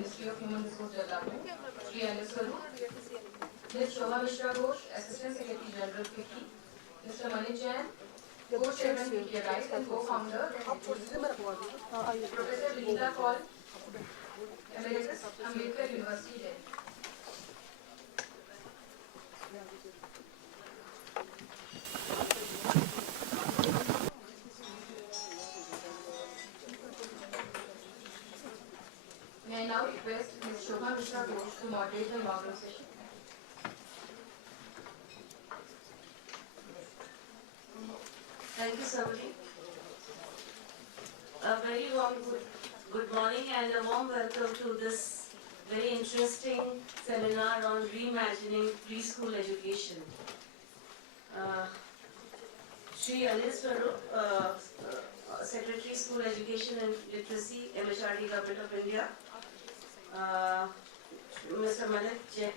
Ministry of Human Resource Development, Shri Ms. Ms. Shobha Mishra Ghosh, Assistant Secretary General FICCI, Mr. Manish Jain, Co-Chairman FICCI Arise and Co-Founder, Professor Vinita Paul, Emeritus, Ambedkar University Delhi. May I now request Ms. Shobha Mishra Ghosh to moderate the inaugural session. Thank you, Sabri. A very warm good morning and a warm welcome to this very interesting seminar on reimagining preschool education. Shri Anil Swarup, Secretary School Education and Literacy, MHRD Government of India. Mr. Manish Jain.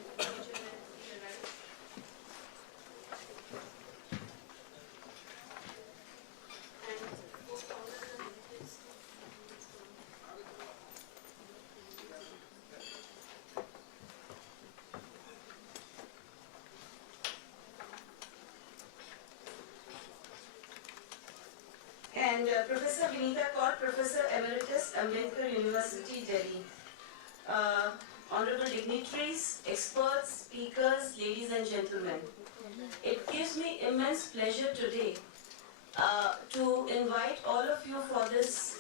And Professor Vinita Kaur, Professor Emeritus, Ambedkar University Delhi. Honorable dignitaries, experts, speakers, ladies and gentlemen. It gives me immense pleasure today to invite all of you for this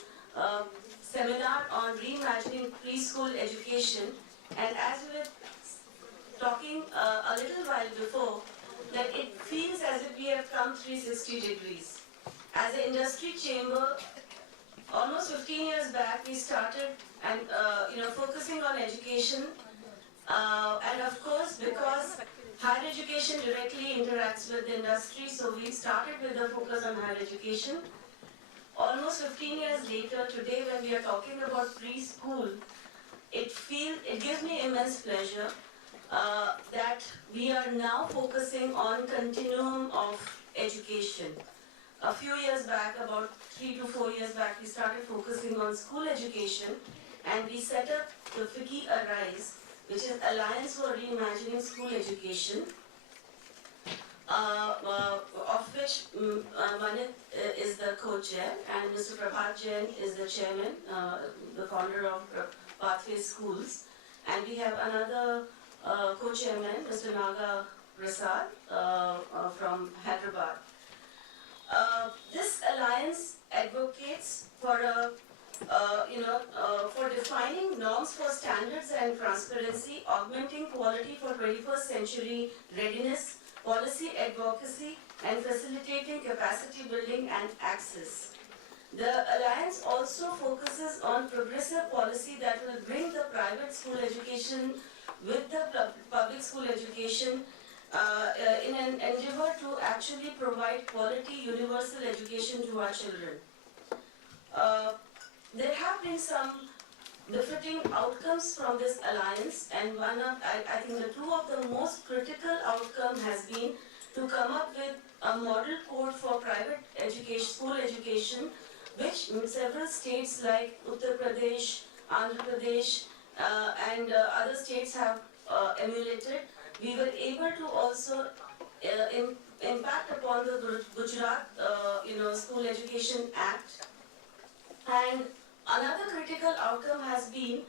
seminar on reimagining preschool education. And as we were talking a little while before, that it feels as if we have come 360 degrees. As an industry chamber, almost 15 years back, we started and focusing on education, and of course, because higher education directly interacts with the industry, so we started with the focus on higher education. Almost 15 years later, today, when we are talking about preschool, it gives me immense pleasure that we are now focusing on continuum of education. A few years back, about 3 to 4 years back, we started focusing on school education, and we set up the FICCI Arise, which is Alliance for Reimagining School Education, of which Manit is the co-chair, and Mr. Prabhat Jain is the chairman, the founder of Pathway Schools. And we have another co-chairman, Mr. Naga Prasad from Hyderabad. This alliance advocates for for defining norms for standards and transparency, augmenting quality for 21st century readiness, policy advocacy, and facilitating capacity building and access. The alliance also focuses on progressive policy that will bring the private school education with the public school education in an endeavor to actually provide quality universal education to our children. There have been some befitting outcomes from this alliance, and I think the two of the most critical outcome has been to come up with a model code for private education, school education, which several states like Uttar Pradesh, Andhra Pradesh, and other states have emulated. We were able to also impact upon the Gujarat, School Education Act. And another critical outcome has been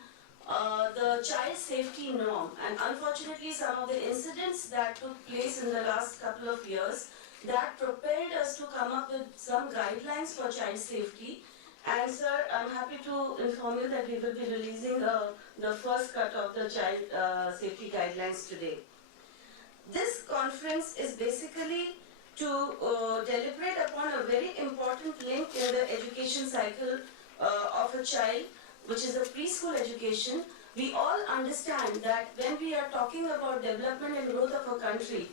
the child safety norm. And unfortunately, some of the incidents that took place in the last couple of years that propelled us to come up with some guidelines for child safety. And sir, I'm happy to inform you that we will be releasing the first cut of the child safety guidelines today. This conference is basically to deliberate upon a very important link in the education cycle of a child, which is a preschool education. We all understand that when we are talking about development and growth of a country,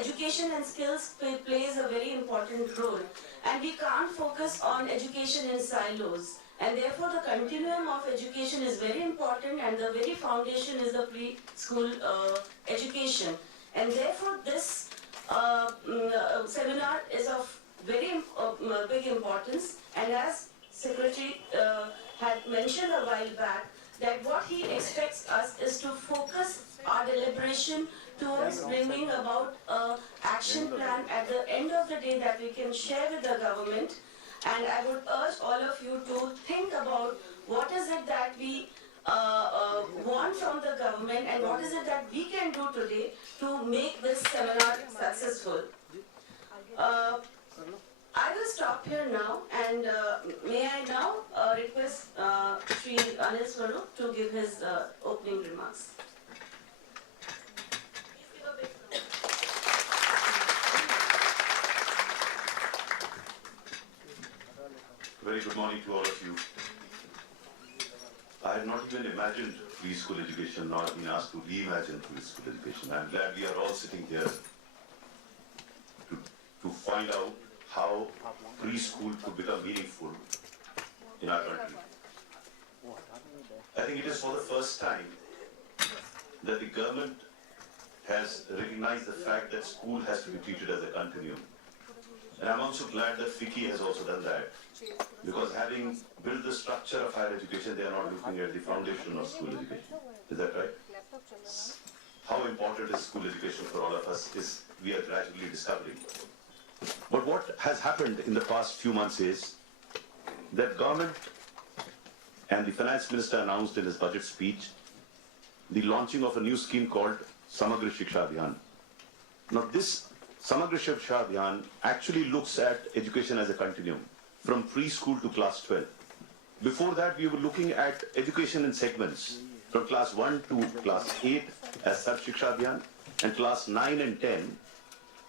education and skills plays a very important role, and we can't focus on education in silos. And therefore, the continuum of education is very important, and the very foundation is the preschool education. And therefore, this seminar is of very big importance. And as Secretary had mentioned a while back, that what he expects us is to focus our deliberation towards bringing about an action plan at the end of the day that we can share with the government. And I would urge all of you to think about what is it that we want from the government and what is it that we can do today to make this seminar successful. I will stop here now, and may I now request Sri Anil Swarup to give his opening remarks. Very good morning to all of you. I had not even imagined preschool education, nor been asked to reimagine preschool education. I'm glad we are all sitting here to find out how preschool could become meaningful in our country. I think it is for the first time that the government has recognized the fact that school has to be treated as a continuum. And I'm also glad that FICCI has also done that, because having built the structure of higher education, they are not looking at the foundation of school education. Is that right? How important is school education for all of us is we are gradually discovering. But what has happened in the past few months is that government and the finance minister announced in his budget speech the launching of a new scheme called Samagra Shiksha Abhiyan. Now this Samagra Shiksha Abhiyan actually looks at education as a continuum, from preschool to class 12. Before that, we were looking at education in segments, from class 1 to class 8 as Sarv Shiksha Abhiyan, and class 9 and 10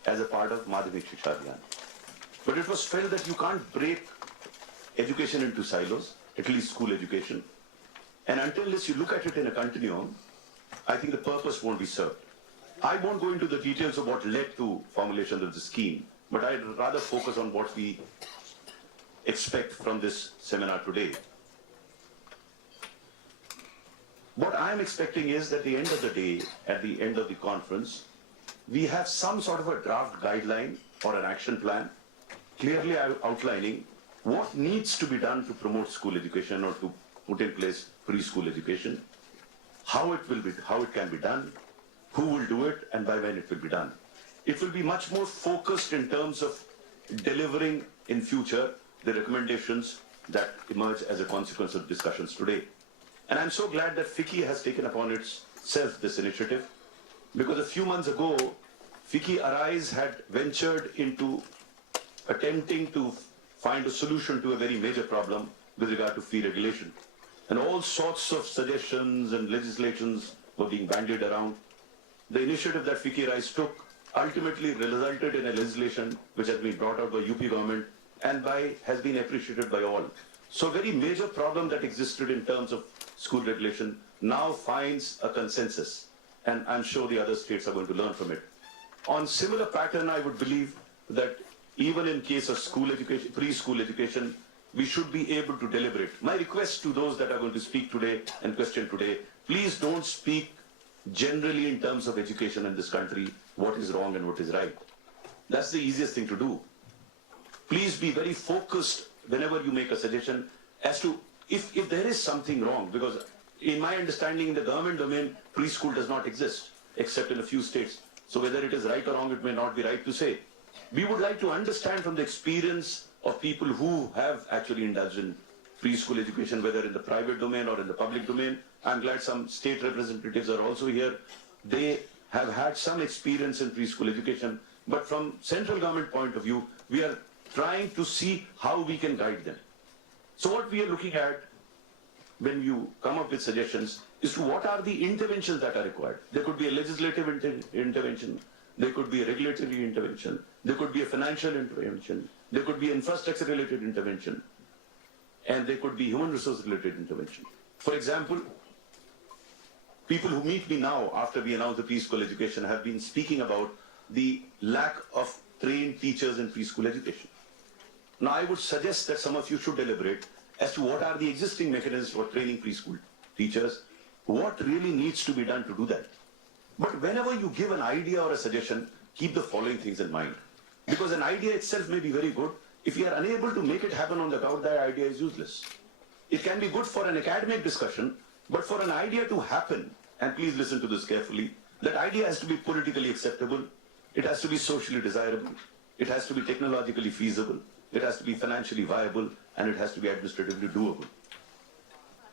as a part of Madhyamik Shiksha Abhiyan. But it was felt that you can't break education into silos, at least school education, and until you look at it in a continuum, I think the purpose won't be served. I won't go into the details of what led to formulation of the scheme, but I'd rather focus on what we expect from this seminar today. What I'm expecting is that at the end of the day, at the end of the conference, we have some sort of a draft guideline or an action plan, clearly outlining what needs to be done to promote school education or to put in place preschool education, how it can be done, who will do it, and by when it will be done. It will be much more focused in terms of delivering in future the recommendations that emerge as a consequence of discussions today. And I'm so glad that FICCI has taken upon itself this initiative, because a few months ago, FICCI Arise had ventured into attempting to find a solution to a very major problem with regard to fee regulation. And all sorts of suggestions and legislations were being bandied around. The initiative that FICCI Arise took ultimately resulted in a legislation which has been brought out by UP government and has been appreciated by all. So a very major problem that existed in terms of school regulation now finds a consensus, and I'm sure the other states are going to learn from it. On similar pattern, I would believe that even in case of school education, preschool education, we should be able to deliberate. My request to those that are going to speak today and question today, please don't speak generally in terms of education in this country, what is wrong and what is right. That's the easiest thing to do. Please be very focused whenever you make a suggestion as to if there is something wrong, because in my understanding in the government domain, preschool does not exist except in a few states. So whether it is right or wrong, it may not be right to say. We would like to understand from the experience of people who have actually indulged in preschool education, whether in the private domain or in the public domain. I'm glad some state representatives are also here. They have had some experience in preschool education, but from central government point of view, we are trying to see how we can guide them. So what we are looking at when you come up with suggestions is to what are the interventions that are required. There could be a legislative intervention, there could be a regulatory intervention, there could be a financial intervention, there could be infrastructure related intervention, and there could be human resource related intervention. For example, people who meet me now after we announced the preschool education have been speaking about the lack of trained teachers in preschool education. Now I would suggest that some of you should deliberate as to what are the existing mechanisms for training preschool teachers, what really needs to be done to do that. But whenever you give an idea or a suggestion, keep the following things in mind. Because an idea itself may be very good, If we are unable to make it happen on the ground, that idea is useless. It can be good for an academic discussion, but for an idea to happen, and please listen to this carefully, that idea has to be politically acceptable, it has to be socially desirable, it has to be technologically feasible, it has to be financially viable, and it has to be administratively doable.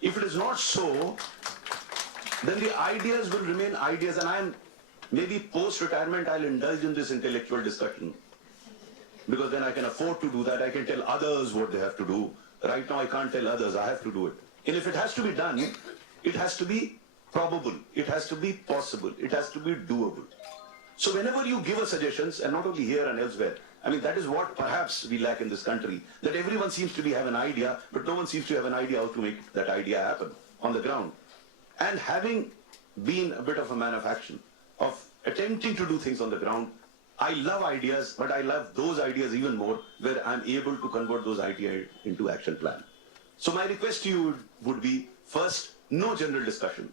If it is not so, then the ideas will remain ideas, and maybe post-retirement I'll indulge in this intellectual discussion, because then I can afford to do that. I can tell others what they have to do. Right now I can't tell others, I have to do it. And if it has to be done, it has to be probable, it has to be possible, it has to be doable. So whenever you give us suggestions, and not only here and elsewhere, I mean, that is what perhaps we lack in this country, that everyone seems to have an idea, but no one seems to have an idea how to make that idea happen on the ground. And having been a bit of a man of action, of attempting to do things on the ground, I love ideas, but I love those ideas even more where I'm able to convert those ideas into action plan. So my request to you would be, first, no general discussion.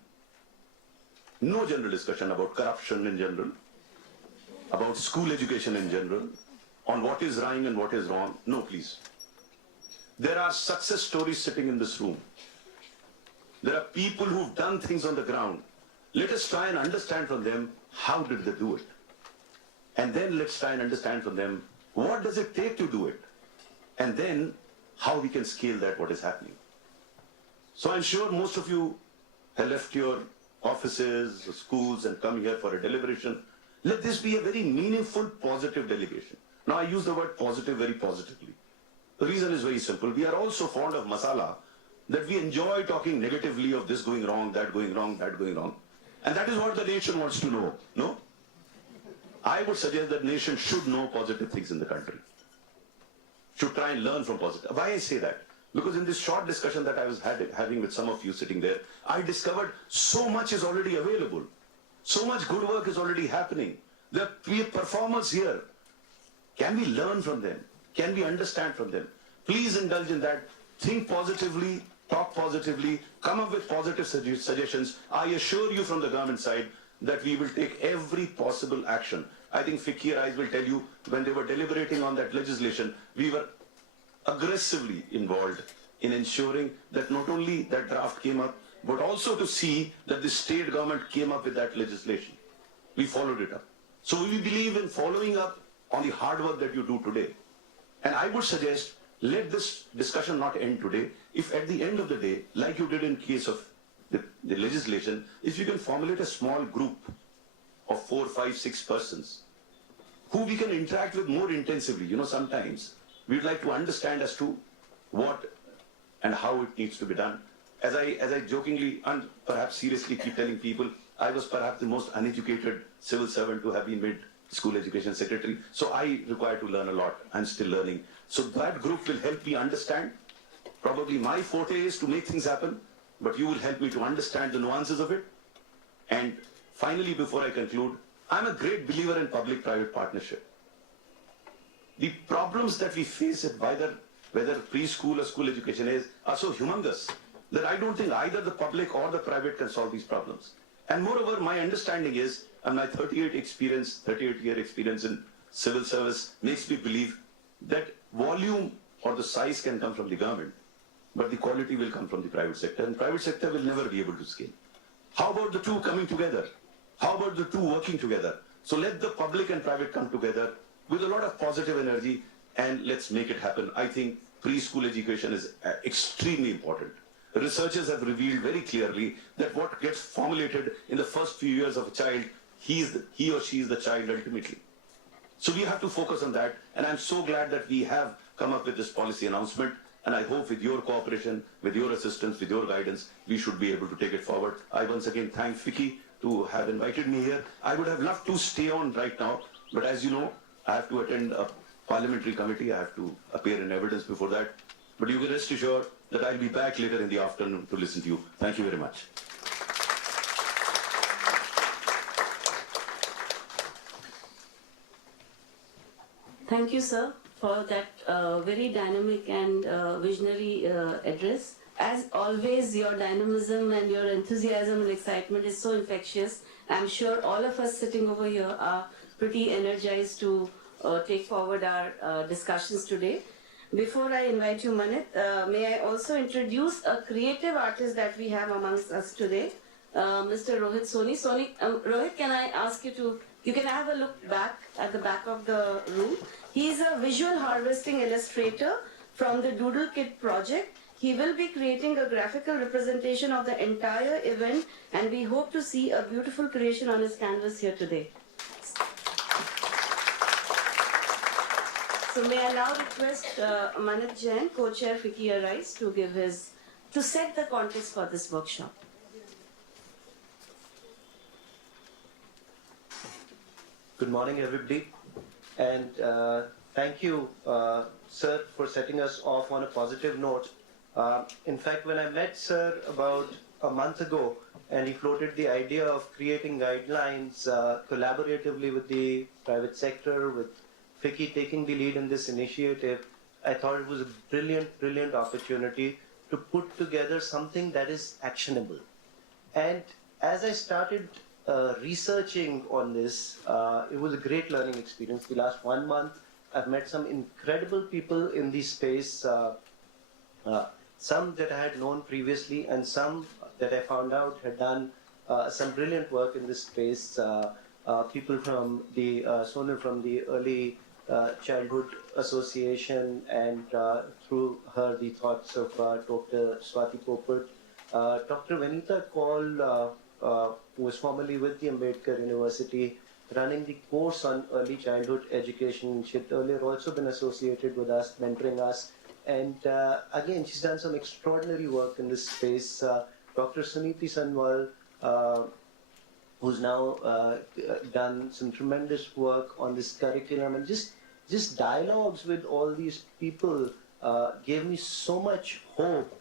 No general discussion about corruption in general, about school education in general, on what is right and what is wrong. No, please. There are success stories sitting in this room. There are people who've done things on the ground. Let us try and understand from them, how did they do it? And then let's try and understand from them, what does it take to do it? And then, how we can scale that, what is happening. So I'm sure most of you have left your offices, schools, and come here for a deliberation. Let this be a very meaningful, positive delegation. Now I use the word positive very positively. The reason is very simple. We are all so fond of masala that we enjoy talking negatively of this going wrong, that going wrong, that going wrong. And that is what the nation wants to know, no? I would suggest that nation should know positive things in the country. Should try and learn from positive. Why I say that? Because in this short discussion that I was having with some of you sitting there, I discovered so much is already available. So much good work is already happening. There are performers here. Can we learn from them? Can we understand from them? Please indulge in that. Think positively, talk positively, come up with positive suggestions. I assure you from the government side that we will take every possible action. I think FICCI Arise will tell you, when they were deliberating on that legislation, we were aggressively involved in ensuring that not only that draft came up, but also to see that the state government came up with that legislation. We followed it up. So we believe in following up on the hard work that you do today. And I would suggest, let this discussion not end today. If at the end of the day, like you did in case of the legislation, if you can formulate a small group of 4, 5, 6 persons who we can interact with more intensively. You know, sometimes we'd like to understand as to what and how it needs to be done. As I jokingly and perhaps seriously keep telling people, I was perhaps the most uneducated civil servant to have been made school education secretary. So I require to learn a lot. I'm still learning. So that group will help me understand. Probably my forte is to make things happen, but you will help me to understand the nuances of it. And finally, before I conclude, I'm a great believer in public-private partnership. The problems that we face at whether preschool or school education are so humongous that I don't think either the public or the private can solve these problems. And moreover, my understanding is, and my 38-year experience in civil service makes me believe that volume or the size can come from the government, but the quality will come from the private sector, and private sector will never be able to scale. How about the two coming together? How about the two working together? So let the public and private come together with a lot of positive energy, and let's make it happen. I think preschool education is extremely important. Researchers have revealed very clearly that what gets formulated in the first few years of a child, he or she is the child ultimately. So we have to focus on that, and I'm so glad that we have come up with this policy announcement, and I hope with your cooperation, with your assistance, with your guidance, we should be able to take it forward. I once again thank FICCI to have invited me here. I would have loved to stay on right now, but as you know, I have to attend a parliamentary committee. I have to appear in evidence before that. But you can rest assured that I'll be back later in the afternoon to listen to you. Thank you very much. Thank you, sir, for that very dynamic and visionary address. As always, your dynamism and your enthusiasm and excitement is so infectious. I'm sure all of us sitting over here are pretty energized to take forward our discussions today. Before I invite you, Manit, may I also introduce a creative artist that we have amongst us today, Mr. Rohit Soni. Rohit, can I ask you to, you can have a look back at the back of the room. He's a visual harvesting illustrator from the Doodle Kit project. He will be creating a graphical representation of the entire event, and we hope to see a beautiful creation on his canvas here today. So may I now request Manit Jain, co-chair FICCI Arise, to set the context for this workshop. Good morning, everybody, and thank you, sir, for setting us off on a positive note. In fact, when I met sir about a month ago, and he floated the idea of creating guidelines collaboratively with the private sector, with FICCI taking the lead in this initiative, I thought it was a brilliant opportunity to put together something that is actionable. And as I started researching on this, it was a great learning experience. The last 1 month, I've met some incredible people in this space, some that I had known previously and some that I found out had done some brilliant work in this space. People from the, Sonal from the Early Childhood Association, and through her the thoughts of Dr. Swati Popat, Dr. Vanita Kaul, who was formerly with the Ambedkar University, running the course on early childhood education. She had earlier also been associated with us, mentoring us. And again, she's done some extraordinary work in this space. Dr. Suniti Sanwal, who's now done some tremendous work on this curriculum, and just dialogues with all these people gave me so much hope.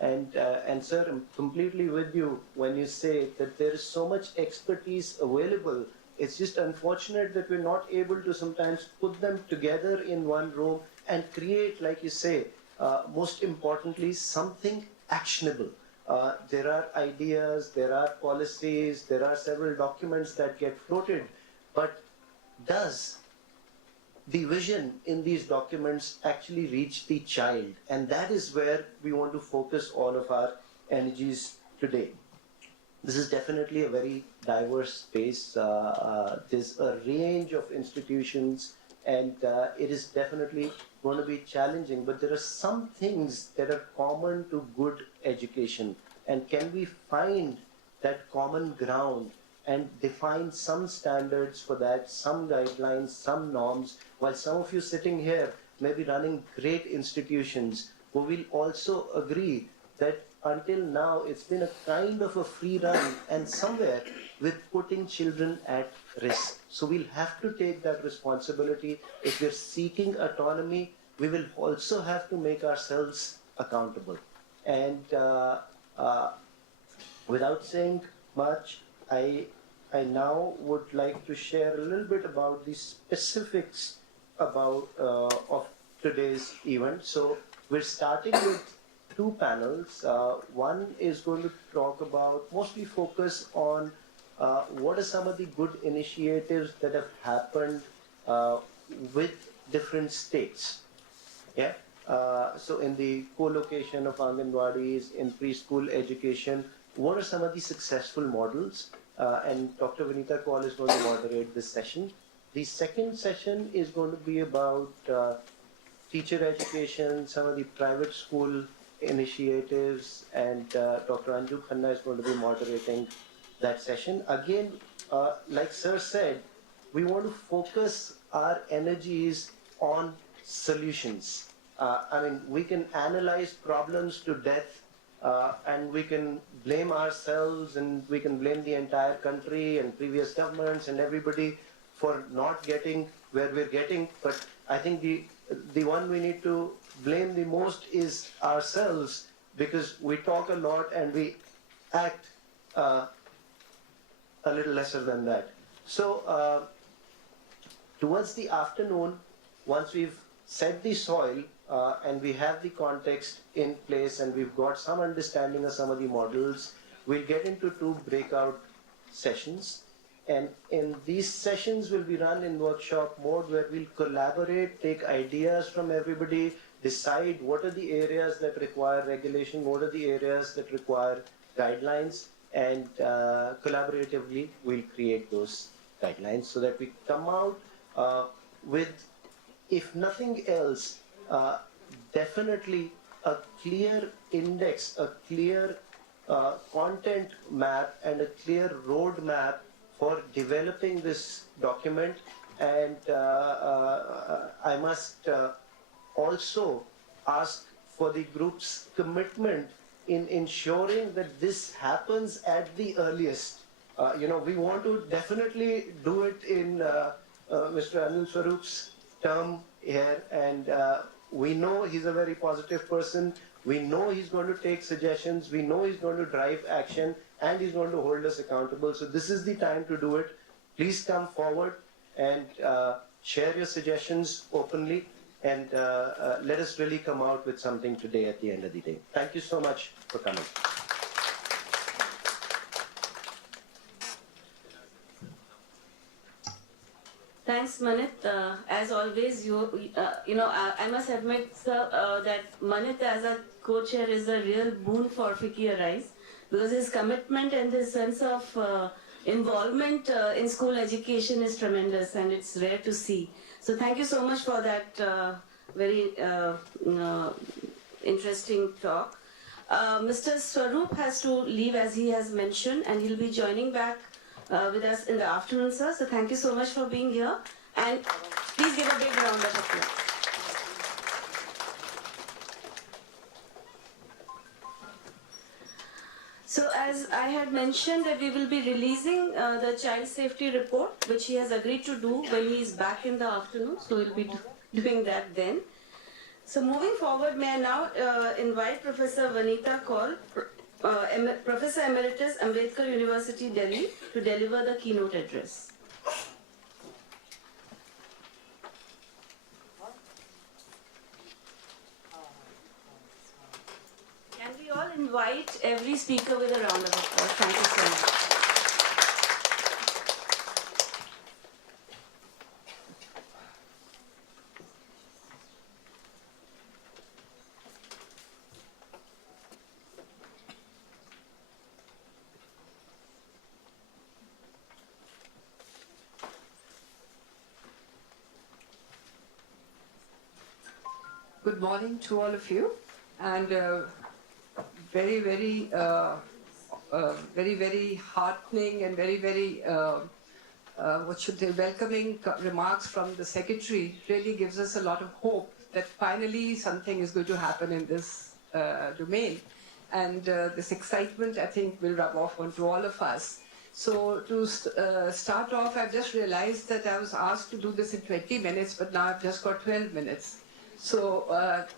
And sir, I'm completely with you when you say that there is so much expertise available. It's just unfortunate that we're not able to sometimes put them together in one room and create, like you say, most importantly, something actionable. There are ideas, there are policies, there are several documents that get floated, but does the vision in these documents actually reach the child? And that is where we want to focus all of our energies today. This is definitely a very diverse space. There's a range of institutions, and it is definitely going to be challenging, but there are some things that are common to good education. And can we find that common ground and define some standards for that, some guidelines, some norms, while some of you sitting here may be running great institutions who will also agree that until now it's been a kind of a free run, and somewhere with putting children at risk. So we'll have to take that responsibility. If we're seeking autonomy, we will also have to make ourselves accountable. And without saying much, I now would like to share a little bit about the specifics about of today's event. So we're starting with 2 panels. One is going to talk about, mostly focus on what are some of the good initiatives that have happened with different states. Yeah. So in the co-location of Anganwadis, in preschool education, what are some of the successful models? And Dr. Vanita Kaul is going to moderate this session. The second session is going to be about teacher education, some of the private school initiatives, and Dr. Anju Khanna is going to be moderating that session. Again, like Sir said, we want to focus our energies on solutions. I mean, we can analyze problems to death, and we can blame ourselves, and we can blame the entire country and previous governments and everybody for not getting where we're getting. But I think the one we need to blame the most is ourselves, because we talk a lot and we act a little lesser than that. So towards the afternoon, once we've set the soil and we have the context in place and we've got some understanding of some of the models, we'll get into 2 breakout sessions. And in these sessions will be run in workshop mode, where we'll collaborate, take ideas from everybody, decide what are the areas that require regulation, what are the areas that require guidelines, and collaboratively we'll create those guidelines so that we come out with, if nothing else, definitely a clear index, a clear content map and a clear roadmap for developing this document. And I must also ask for the group's commitment in ensuring that this happens at the earliest. We want to definitely do it in Mr. Anil Swaroop's term here, and we know he's a very positive person. We know he's going to take suggestions. We know he's going to drive action, and he's going to hold us accountable. So this is the time to do it. Please come forward and share your suggestions openly, and let us really come out with something today at the end of the day. Thank you so much for coming. Thanks, Manit. As always, I must admit, sir, that Manit as a co-chair is a real boon for FICCI Arise, because his commitment and his sense of involvement in school education is tremendous, and it's rare to see. So thank you so much for that very interesting talk. Mr. Swaroop has to leave, as he has mentioned, and he'll be joining back with us in the afternoon, sir. So thank you so much for being here, and please give a big round of applause. So as I had mentioned that we will be releasing the child safety report, which he has agreed to do when he is back in the afternoon. So we'll be doing that then. So moving forward, may I now invite Professor Vanita Kaur, Professor Emeritus, Ambedkar University Delhi, to deliver the keynote address. Can we all invite every speaker with a round of applause? Thank you so much. Good morning to all of you, and very, very heartening and very, welcoming remarks from the Secretary really gives us a lot of hope that finally something is going to happen in this domain. And this excitement, I think, will rub off onto all of us. So to start off, I've just realized that I was asked to do this in 20 minutes, but now I've just got 12 minutes. So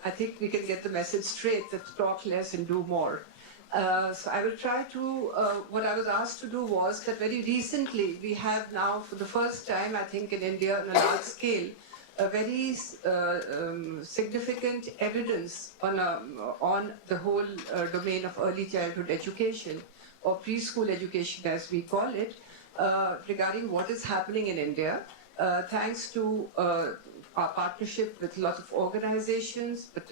I think we can get the message straight that talk less and do more. So I will try to, what I was asked to do was that very recently we have now for the first time, I think in India on a large scale, a very significant evidence on the whole domain of early childhood education, or preschool education as we call it, regarding what is happening in India, thanks to our partnership with lots of organizations, but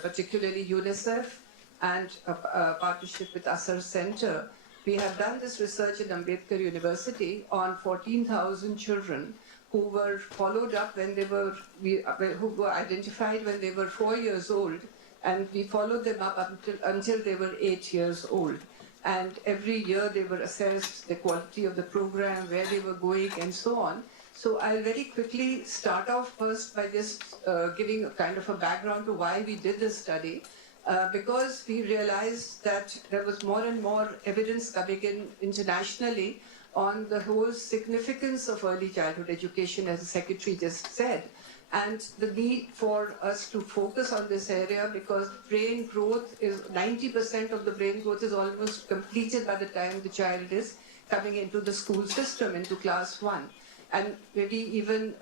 particularly UNICEF, and a partnership with Asar Center. We have done this research at Ambedkar University on 14,000 children who were followed up when they were, who were identified when they were 4 years old, and we followed them up until they were 8 years old. And every year they were assessed, the quality of the program, where they were going, and so on. So I'll very quickly start off first by just giving a kind of a background to why we did this study, because we realized that there was more and more evidence coming in internationally on the whole significance of early childhood education, as the Secretary just said, and the need for us to focus on this area, because brain growth is 90% of the brain growth is almost completed by the time the child is coming into the school system, into class 1. And maybe even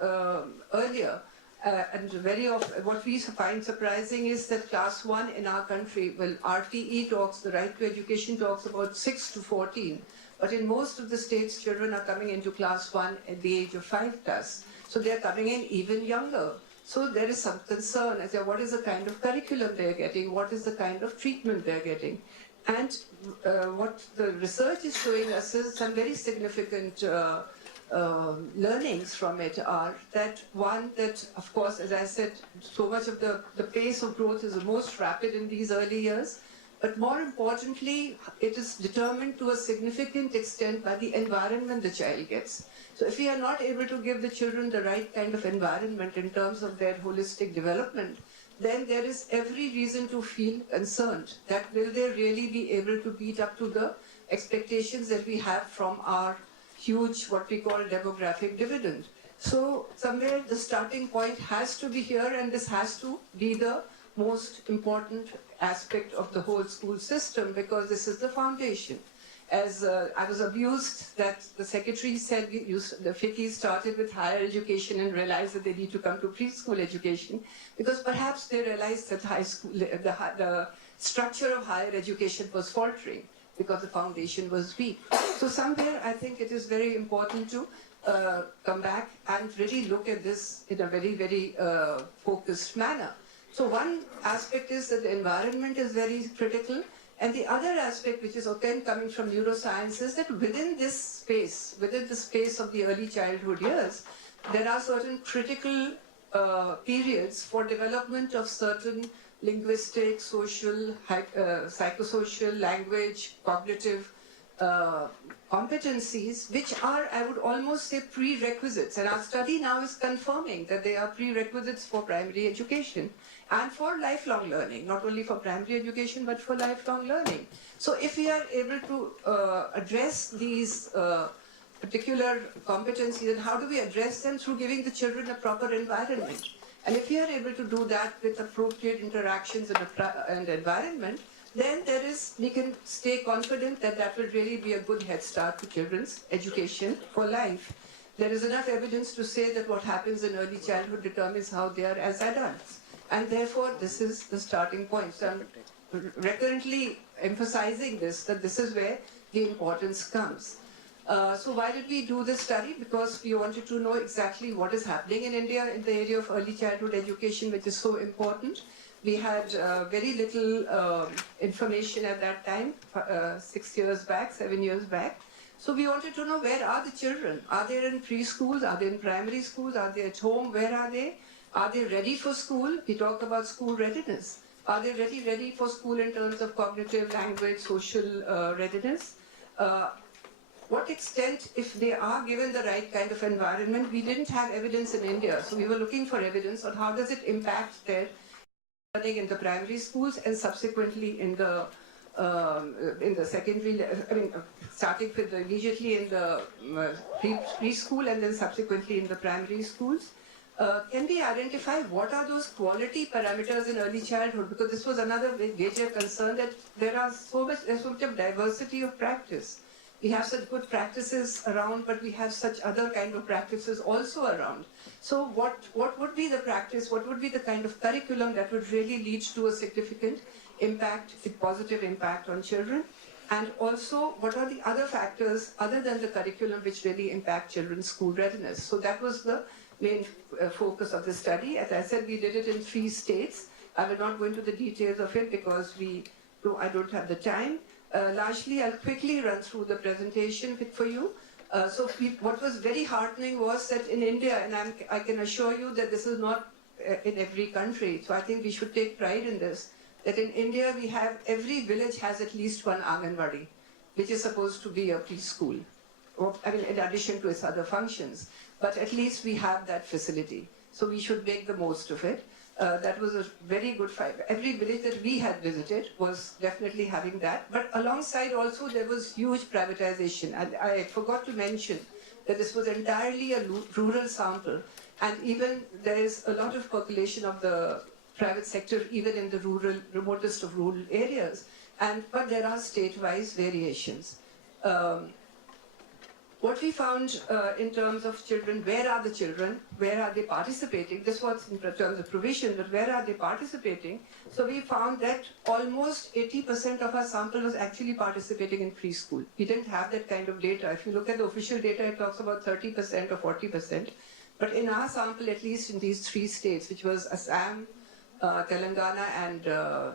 earlier. And very often, what we find surprising is that class 1 in our country, well, RTE talks, the Right to Education talks about 6 to 14, but in most of the states, children are coming into class 1 at the age of 5+. So they're coming in even younger. So there is some concern as to what is the kind of curriculum they're getting, what is the kind of treatment they're getting. And what the research is showing us is some very significant learnings from it are that one, that of course, as I said, so much of the pace of growth is the most rapid in these early years, but more importantly, it is determined to a significant extent by the environment the child gets. So if we are not able to give the children the right kind of environment in terms of their holistic development, then there is every reason to feel concerned that will they really be able to beat up to the expectations that we have from our huge, what we call demographic dividend. So somewhere the starting point has to be here, and this has to be the most important aspect of the whole school system, because this is the foundation. As I was abused that the secretary said the FICCI started with higher education and realized that they need to come to preschool education, because perhaps they realized that the structure of higher education was faltering because the foundation was weak. So somewhere I think it is very important to come back and really look at this in a very, very focused manner. So one aspect is that the environment is very critical. And the other aspect, which is again coming from neuroscience, is that within this space, within the space of the early childhood years, there are certain critical periods for development of certain linguistic, social, psychosocial, language, cognitive competencies, which are, I would almost say, prerequisites. And our study now is confirming that they are prerequisites for primary education and for lifelong learning, not only for primary education, but for lifelong learning. So if we are able to address these particular competencies, and how do we address them? Through giving the children a proper environment. And if we are able to do that with appropriate interactions and environment, then we can stay confident that that will really be a good head start to children's education for life. There is enough evidence to say that what happens in early childhood determines how they are as adults. And therefore, this is the starting point. So I'm recurrently emphasizing this, that this is where the importance comes. So why did we do this study? Because we wanted to know exactly what is happening in India in the area of early childhood education, which is so important. We had very little information at that time, 6 years back, 7 years back. So we wanted to know, where are the children? Are they in preschools? Are they in primary schools? Are they at home? Where are they? Are they ready for school? We talked about school readiness. Are they ready for school in terms of cognitive, language, social readiness? What extent, if they are given the right kind of environment? We didn't have evidence in India, so we were looking for evidence on how does it impact their learning in the primary schools and subsequently in the secondary, starting with immediately in the preschool and then subsequently in the primary schools. Can we identify what are those quality parameters in early childhood? Because this was another major concern, that there's so much of diversity of practice. We have such good practices around, but we have such other kind of practices also around. So what would be the practice? What would be the kind of curriculum that would really lead to a significant impact, a positive impact on children? And also, what are the other factors other than the curriculum which really impact children's school readiness? So that was the main focus of the study. As I said, we did it in 3 states. I will not go into the details of it because I don't have the time. Largely, I'll quickly run through the presentation for you. What was very heartening was that in India, and I can assure you that this is not in every country, so I think we should take pride in this, that in India we have, every village has at least one Anganwadi, which is supposed to be a preschool, in addition to its other functions. But at least we have that facility, so we should make the most of it. That was a very good fight. Every village that we had visited was definitely having that. But alongside also there was huge privatization. And I forgot to mention that this was entirely a rural sample. And even there is a lot of population of the private sector, even in the remotest of rural areas. But there are state-wise variations. What we found in terms of children, where are the children? Where are they participating? This was in terms of provision, but where are they participating? So we found that almost 80% of our sample was actually participating in preschool. We didn't have that kind of data. If you look at the official data, it talks about 30% or 40%. But in our sample, at least in these 3 states, which was Assam, Telangana and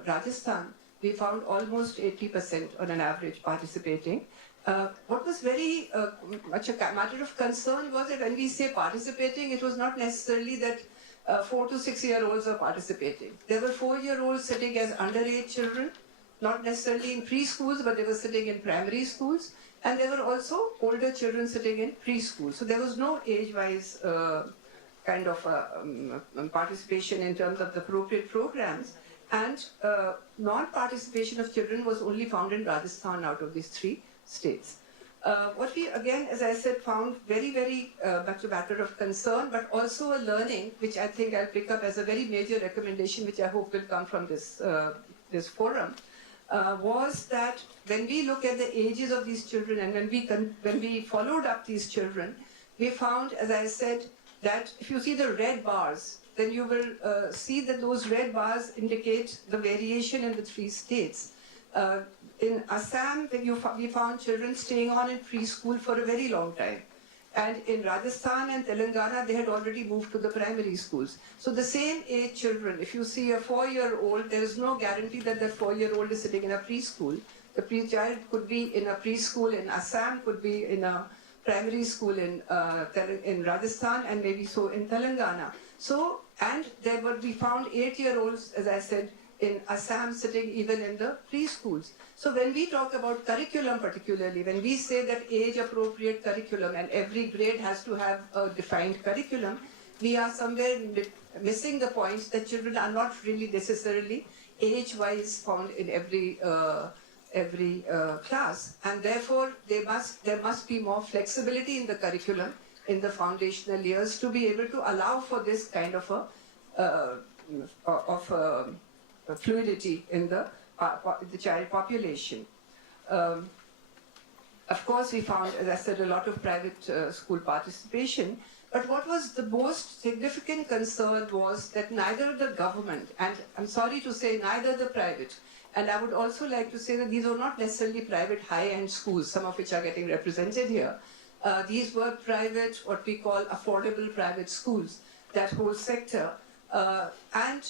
Rajasthan, we found almost 80% on an average participating. What was very much a matter of concern was that when we say participating, it was not necessarily that 4 to 6-year-olds were participating. There were 4-year-olds sitting as underage children, not necessarily in preschools, but they were sitting in primary schools. And there were also older children sitting in preschool. So there was no age-wise kind of participation in terms of the appropriate programs. And non-participation of children was only found in Rajasthan out of these 3 states. What we, again, as I said, found very, very much a matter of concern, but also a learning, which I think I'll pick up as a very major recommendation, which I hope will come from this, this forum, was that when we look at the ages of these children and when we followed up these children, we found, as I said, that if you see the red bars, then you will see that those red bars indicate the variation in the 3 states. In Assam, we found children staying on in preschool for a very long time. And in Rajasthan and Telangana, they had already moved to the primary schools. So the same age children, if you see a 4-year-old, there is no guarantee that that 4-year-old is sitting in a preschool. The child could be in a preschool in Assam, could be in a primary school in Rajasthan, and maybe so in Telangana. So, and we found 8-year-olds, as I said, in Assam sitting even in the preschools. So when we talk about curriculum particularly, when we say that age-appropriate curriculum and every grade has to have a defined curriculum, we are somewhere missing the point that children are not really necessarily age-wise found in every class, and therefore there must be more flexibility in the curriculum in the foundational years to be able to allow for this kind of fluidity in the child population. Of course, we found, as I said, a lot of private school participation, but what was the most significant concern was that neither the government, and I'm sorry to say neither the private, and I would also like to say that these were not necessarily private high-end schools, some of which are getting represented here. These were private, what we call affordable private schools, that whole sector. And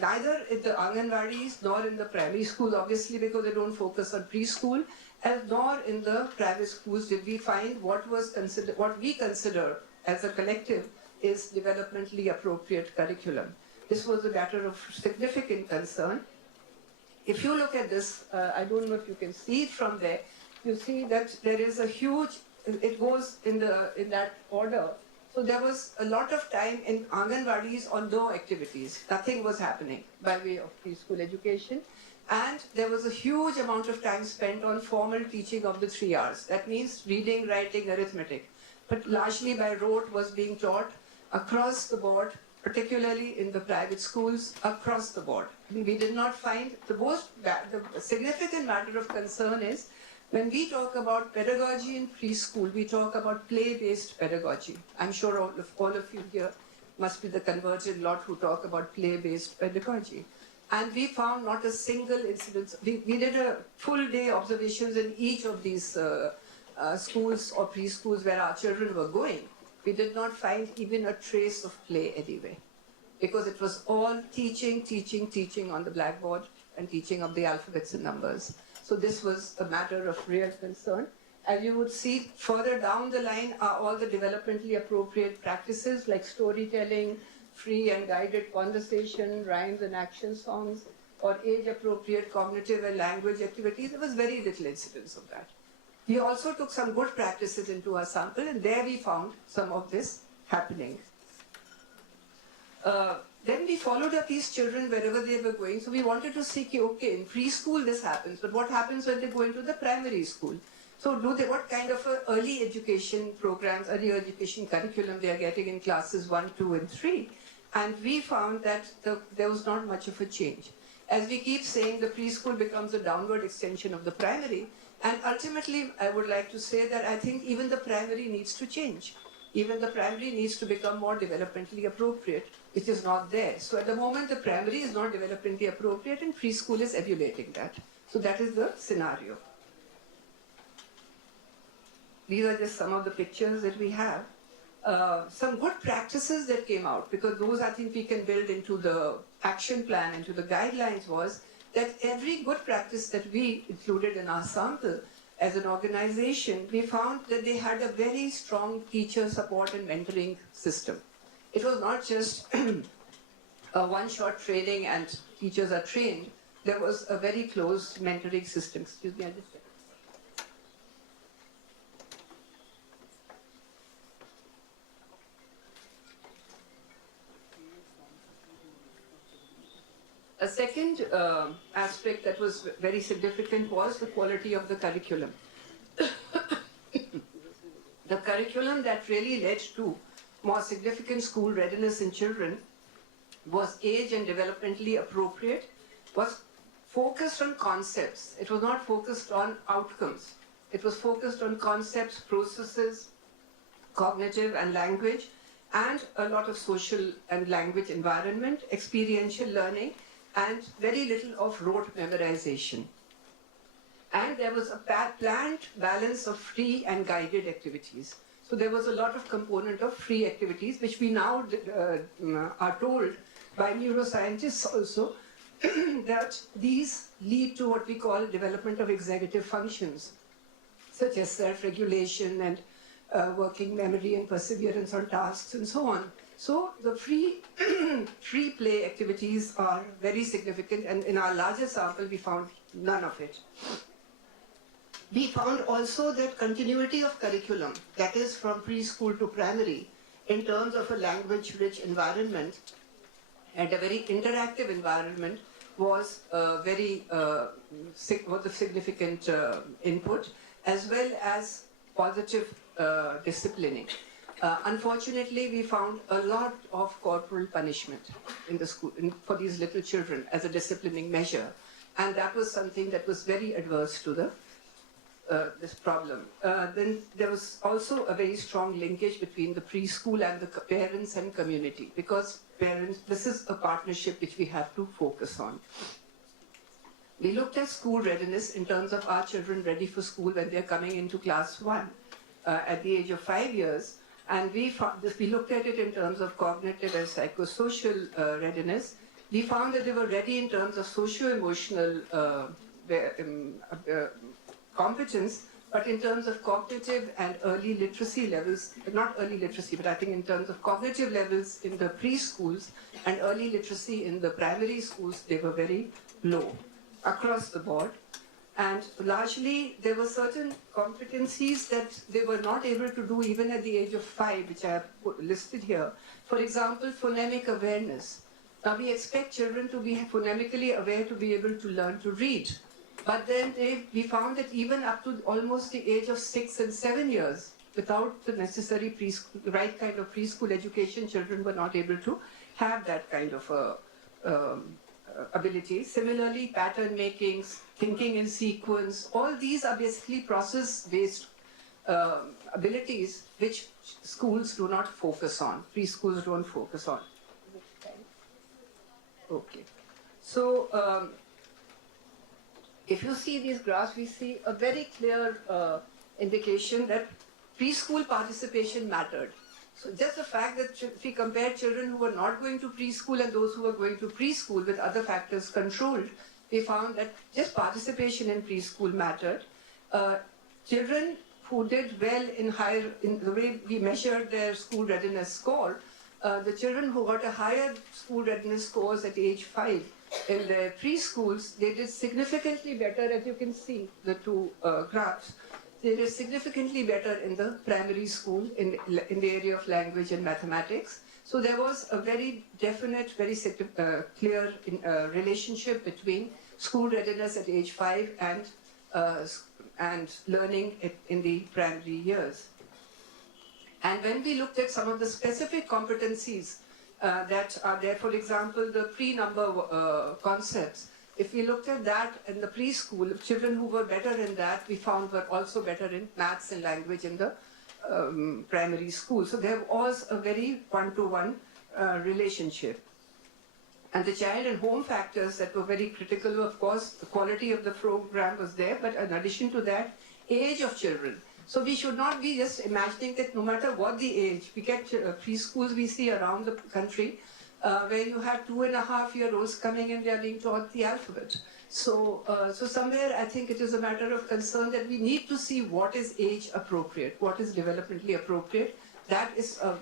neither in the Anganwadis nor in the primary schools, obviously because they don't focus on preschool, and nor in the private schools did we find what we consider as a collective is developmentally appropriate curriculum. This was a matter of significant concern. If you look at this, I don't know if you can see it from there, you see that there is a huge, it goes in that order. So there was a lot of time in Anganwadis on no activities. Nothing was happening by way of preschool education. And there was a huge amount of time spent on formal teaching of the 3 Rs. That means reading, writing, arithmetic. But largely by rote was being taught across the board, particularly in the private schools, across the board. We did not find the significant matter of concern is when we talk about pedagogy in preschool, we talk about play-based pedagogy. I'm sure all of you here must be the convergent lot who talk about play-based pedagogy. And we found not a single incident. We did a full day observations in each of these schools or preschools where our children were going. We did not find even a trace of play anyway, because it was all teaching, teaching, teaching on the blackboard and teaching of the alphabets and numbers. So this was a matter of real concern. As you would see further down the line are all the developmentally appropriate practices like storytelling, free and guided conversation, rhymes and action songs, or age-appropriate cognitive and language activities. There was very little incidence of that. We also took some good practices into our sample, and there we found some of this happening. Then we followed up these children wherever they were going. So we wanted to see, okay, in preschool this happens, but what happens when they go into the primary school? So what kind of early education programs, early education curriculum they are getting in classes 1, 2, and 3? And we found that there was not much of a change. As we keep saying, the preschool becomes a downward extension of the primary. And ultimately, I would like to say that I think even the primary needs to change. Even the primary needs to become more developmentally appropriate, which is not there. So at the moment, the primary is not developmentally appropriate and preschool is emulating that. So that is the scenario. These are just some of the pictures that we have. some good practices that came out, because those I think we can build into the action plan, into the guidelines, was that every good practice that we included in our sample as an organization, we found that they had a very strong teacher support and mentoring system. It was not just a one-shot training and teachers are trained. There was a very close mentoring system. Excuse me, I just... A second aspect that was very significant was the quality of the curriculum. The curriculum that really led to more significant school readiness in children was age and developmentally appropriate, was focused on concepts. It was not focused on outcomes. It was focused on concepts, processes, cognitive and language, and a lot of social and language environment, experiential learning, and very little of rote memorization. And there was a planned balance of free and guided activities. So there was a lot of component of free activities, which we now are told by neuroscientists also, that these lead to what we call development of executive functions, such as self-regulation and working memory and perseverance on tasks and so on. So the free play activities are very significant, and in our larger sample we found none of it. We found also that continuity of curriculum, that is from preschool to primary, in terms of a language-rich environment and a very interactive environment, was a significant input, as well as positive disciplining. Unfortunately, we found a lot of corporal punishment in the school for these little children as a disciplining measure, and that was something that was very adverse to the this problem. Then there was also a very strong linkage between the preschool and the parents and community, because parents, this is a partnership which we have to focus on. We looked at school readiness in terms of our children ready for school when they're coming into class 1 at the age of 5 years. And we looked at it in terms of cognitive and psychosocial readiness. We found that they were ready in terms of socio-emotional competence, but in terms of cognitive and early literacy levels, not early literacy, but I think in terms of cognitive levels in the preschools and early literacy in the primary schools, they were very low across the board. And largely, there were certain competencies that they were not able to do even at the age of 5, which I have listed here. For example, phonemic awareness. Now, we expect children to be phonemically aware to be able to learn to read. But then we found that even up to almost the age of 6 and 7 years, without the necessary right kind of preschool education, children were not able to have that kind of ability. Similarly, pattern making, thinking in sequence, all these are basically process-based abilities which schools do not focus on, preschools don't focus on. Okay. So, if you see these graphs, we see a very clear indication that preschool participation mattered. So just the fact that if we compare children who were not going to preschool and those who were going to preschool with other factors controlled, we found that just participation in preschool mattered. Children who did well in the way we measured their school readiness score, the children who got a higher school readiness scores at age 5 in their preschools, they did significantly better, as you can see, the two graphs. They did significantly better in the primary school in the area of language and mathematics. So there was a very definite, very clear relationship between school readiness at age 5 and learning in the primary years. And when we looked at some of the specific competencies that are there, for example, the pre-number concepts, if we looked at that in the preschool, children who were better in that, we found were also better in maths and language in the primary school. So there was a very one-to-one relationship. And the child and home factors that were very critical, of course, the quality of the program was there, but in addition to that, age of children. So we should not be just imagining that no matter what the age, we get preschools we see around the country where you have 2.5-year-olds coming and they are being taught the alphabet. So somewhere I think it is a matter of concern that we need to see what is age appropriate, what is developmentally appropriate. That is a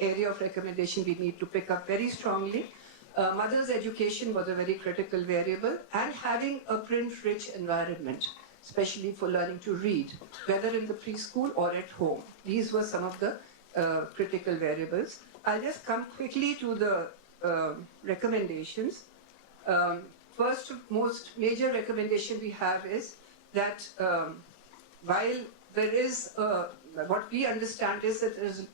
area of recommendation we need to pick up very strongly. Mother's education was a very critical variable, and having a print-rich environment, especially for learning to read, whether in the preschool or at home. These were some of the critical variables. I'll just come quickly to the recommendations. First, most major recommendation we have is that while there is, what we understand is that there is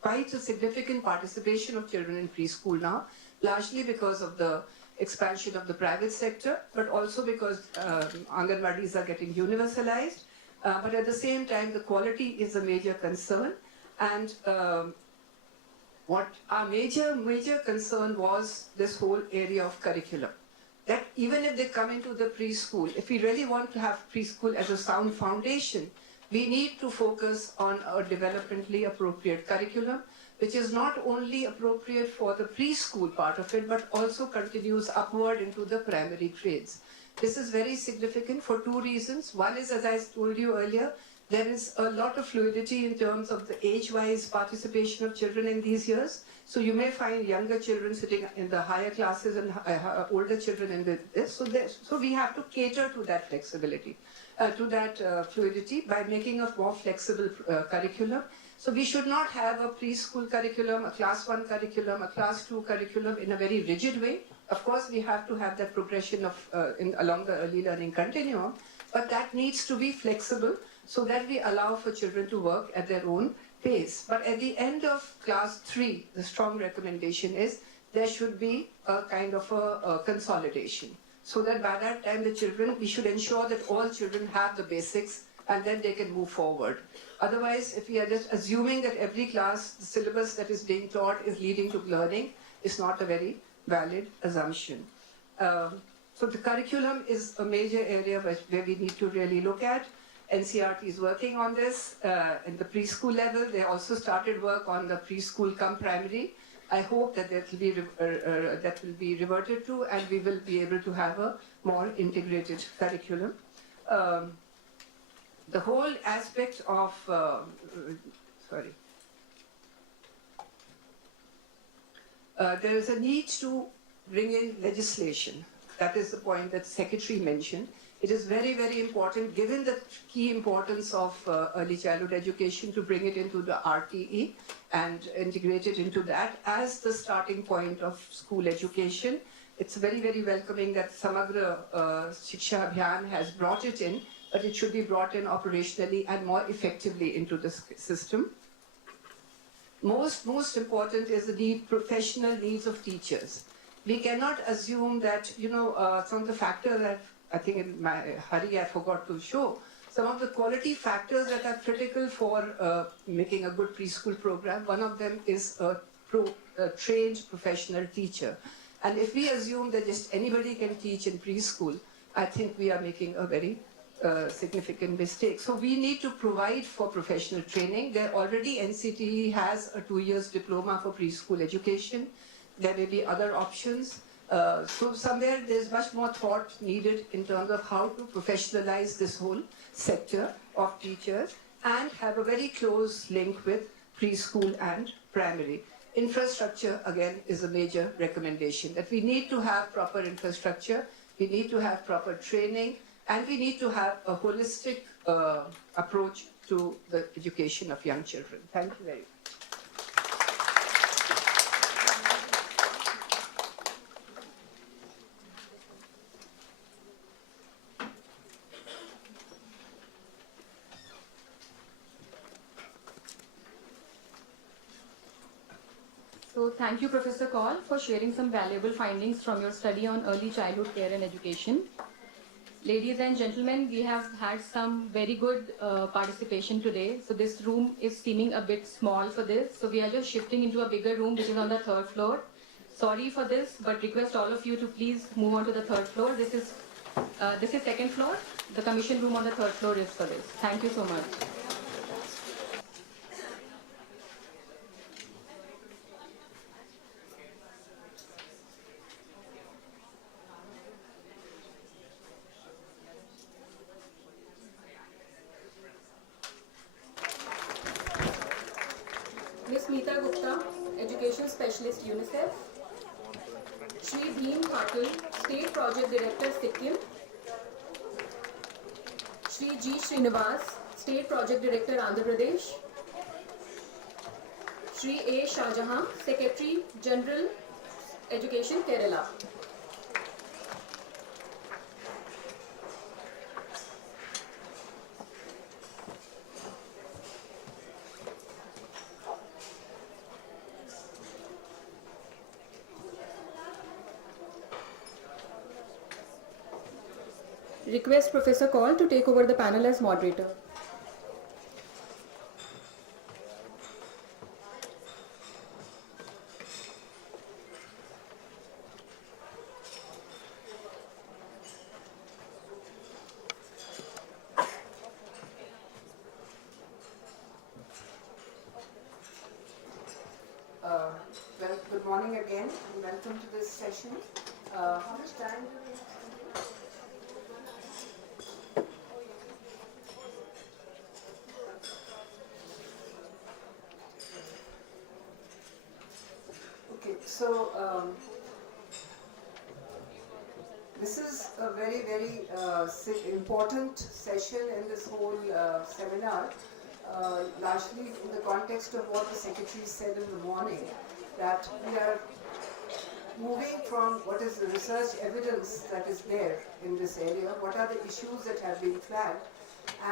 quite a significant participation of children in preschool now, largely because of the expansion of the private sector, but also because Anganwadis are getting universalized. But at the same time, the quality is a major concern. And what our major concern was this whole area of curriculum. That even if they come into the preschool, if we really want to have preschool as a sound foundation, we need to focus on a developmentally appropriate curriculum, which is not only appropriate for the preschool part of it, but also continues upward into the primary grades. This is very significant for two reasons. One is, as I told you earlier, there is a lot of fluidity in terms of the age-wise participation of children in these years. So you may find younger children sitting in the higher classes and older children in this. So we have to cater to that flexibility, to that fluidity by making a more flexible curriculum. So we should not have a preschool curriculum, a class 1 curriculum, a class 2 curriculum in a very rigid way. Of course, we have to have that progression of along the early learning continuum, but that needs to be flexible so that we allow for children to work at their own pace. But at the end of class 3, the strong recommendation is there should be a kind of a consolidation, so that by that time we should ensure that all children have the basics and then they can move forward. Otherwise, if we are just assuming that every class, the syllabus that is being taught is leading to learning, is not a very valid assumption. So the curriculum is a major area where we need to really look at. NCERT is working on this at the preschool level. They also started work on the preschool come primary. I hope that that will be reverted to, and we will be able to have a more integrated curriculum. The whole aspect of, there is a need to bring in legislation. That is the point that the Secretary mentioned. It is very, very important, given the key importance of early childhood education, to bring it into the RTE and integrate it into that as the starting point of school education. It's very, very welcoming that Samagra Shiksha Abhiyan has brought it in, but it should be brought in operationally and more effectively into the system. Most important is the professional needs of teachers. We cannot assume that, some of the factors that I think in my hurry I forgot to show, some of the quality factors that are critical for making a good preschool program. One of them is a trained professional teacher. And if we assume that just anybody can teach in preschool, I think we are making a very significant mistake. So we need to provide for professional training. There already NCTE has a 2 years diploma for preschool education. There may be other options. So somewhere there's much more thought needed in terms of how to professionalize this whole sector of teachers and have a very close link with preschool and primary. Infrastructure, again, is a major recommendation, that we need to have proper infrastructure, we need to have proper training, and we need to have a holistic approach to the education of young children. Thank you very much. So thank you, Professor Kaul, for sharing some valuable findings from your study on early childhood care and education. Ladies and gentlemen, we have had some very good participation today. So this room is seeming a bit small for this. So we are just shifting into a bigger room, which is on the 3rd floor. Sorry for this, but request all of you to please move on to the 3rd floor. This is 2nd floor. The commission room on the 3rd floor is for this. Thank you so much. Smita Gupta, Education Specialist, UNICEF. Shri Bhim Patil, State Project Director, Sikkim. Shri G. Srinivas, State Project Director, Andhra Pradesh. Shri A. Shahjahan, Secretary General, Education, Kerala. Request Professor Kaul to take over the panel as moderator. Well, good morning again and welcome to this session. How much time do we have? Okay, so this is a very, very important session in this whole seminar, largely in the context of what the Secretary said in the morning, that we are moving from what is the research evidence that is there in this area, what are the issues that have been flagged,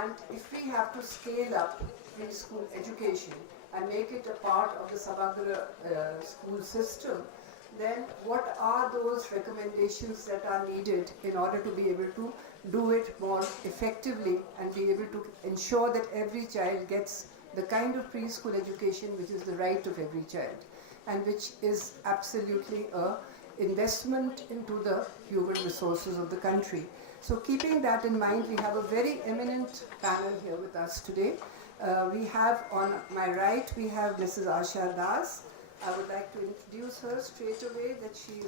and if we have to scale up preschool education and make it a part of the Samagra school system, then what are those recommendations that are needed in order to be able to do it more effectively and be able to ensure that every child gets the kind of preschool education which is the right of every child and which is absolutely a investment into the human resources of the country. So keeping that in mind, we have a very eminent panel here with us today. We have on my right, we have Mrs. Asha Das. I would like to introduce her straight away, that she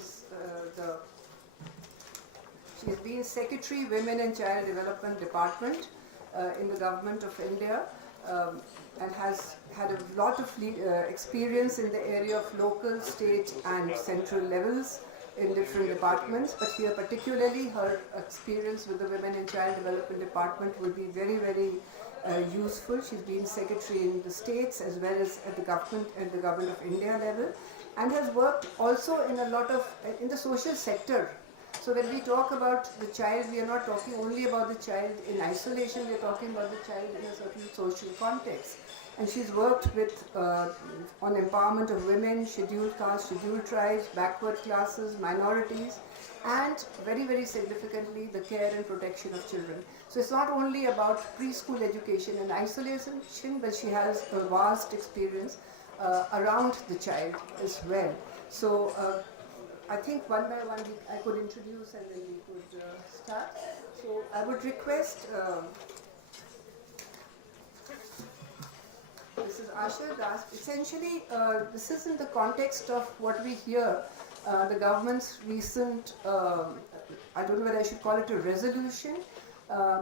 has been Secretary, Women and Child Development Department in the Government of India, and has had a lot of experience in the area of local, state and central levels in different departments, but here particularly her experience with the Women and Child Development Department will be very, very useful. She's been secretary in the states as well as at the government of India level, and has worked also in a lot of in the social sector. So when we talk about the child, we are not talking only about the child in isolation, we are talking about the child in a certain social context. And she's worked with on empowerment of women, scheduled castes, scheduled tribes, backward classes, minorities, and very, very significantly the care and protection of children. So it's not only about preschool education in isolation, but she has a vast experience around the child as well. So I think one by one I could introduce and then we could start. So I would request Mrs. Asha Das. Essentially, this is in the context of what we hear, the government's recent, I don't know whether I should call it a resolution,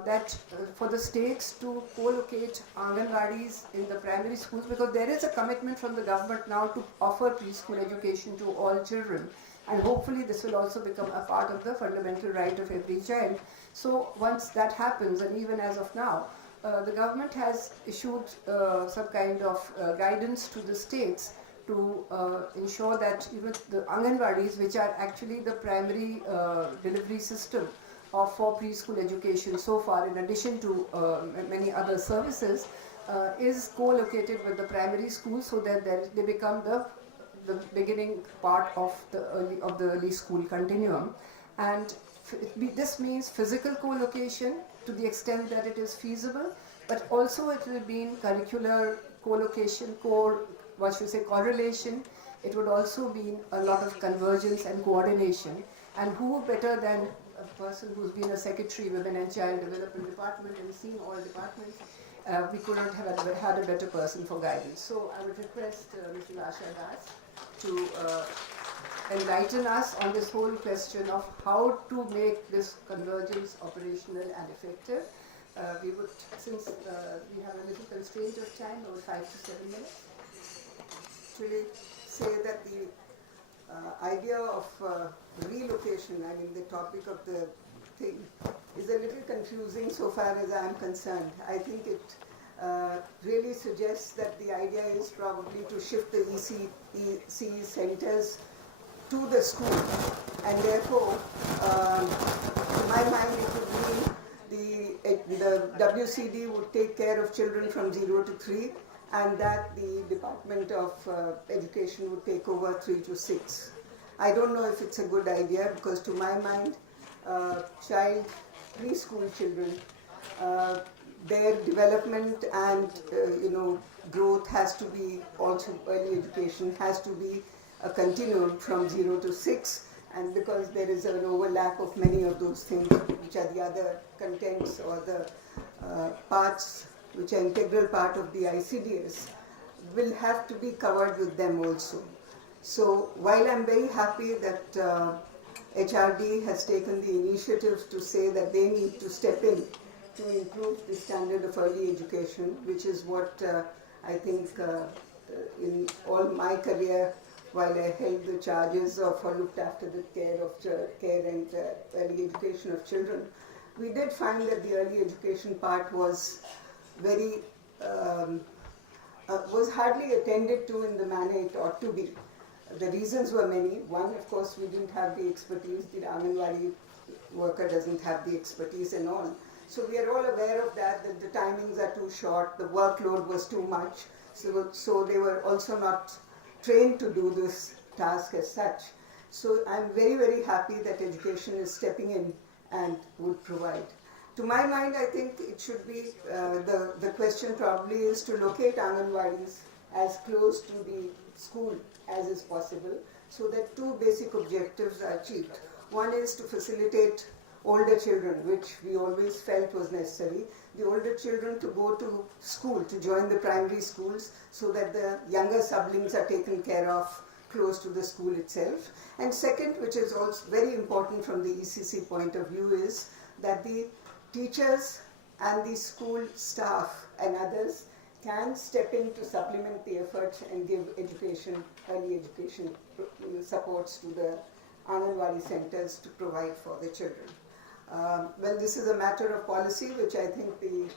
that for the states to co-locate Anganwadis in the primary schools, because there is a commitment from the government now to offer preschool education to all children. And hopefully this will also become a part of the fundamental right of every child. So once that happens, and even as of now, the government has issued some kind of guidance to the states to ensure that even the Anganwadis, which are actually the primary delivery system for preschool education so far, in addition to many other services, is co-located with the primary school so that they become the beginning part of the early school continuum. And this means physical co-location to the extent that it is feasible, but also it will mean curricular co-location, correlation. It would also mean a lot of convergence and coordination. And who better than a person who's been a secretary, Women and Child Development Department, and seen all departments, we couldn't have had a better person for guidance. So I would request Mrs. Asha Das to enlighten us on this whole question of how to make this convergence operational and effective. We would, since we have a little constraint of time, over 5 to 7 minutes. actually say that the idea of relocation, I mean the topic of the thing, is a little confusing so far as I am concerned. I think it really suggests that the idea is probably to shift the ECE centers to the school, and therefore, to my mind, it would mean the WCD would take care of children from 0 to 3, and that the Department of Education would take over 3 to 6. I don't know if it's a good idea, because to my mind, preschool children, their development and growth has to be, also early education has to be a continuum from 0 to 6, and because there is an overlap of many of those things which are the other contents or the parts which are integral part of the ICDS, will have to be covered with them also. So while I'm very happy that HRD has taken the initiative to say that they need to step in to improve the standard of early education, which is what I think in all my career, while I held the charges of or looked after the care and early education of children, we did find that the early education part was very was hardly attended to in the manner it ought to be. The reasons were many. One, of course, we didn't have the expertise. The Anganwadi worker doesn't have the expertise and all. So we are all aware of that the timings are too short, the workload was too much. So they were also not trained to do this task as such. So I'm very, very happy that education is stepping in and would provide. To my mind, I think it should be, the question probably is to locate Anganwadis as close to the school as is possible, so that two basic objectives are achieved. One is to facilitate older children, which we always felt was necessary, the older children to go to school, to join the primary schools, so that the younger siblings are taken care of close to the school itself. And second, which is also very important from the ECC point of view, is that the teachers and the school staff and others can step in to supplement the efforts and give education, early education supports to the Anganwadi centers to provide for the children. Well, this is a matter of policy which I think the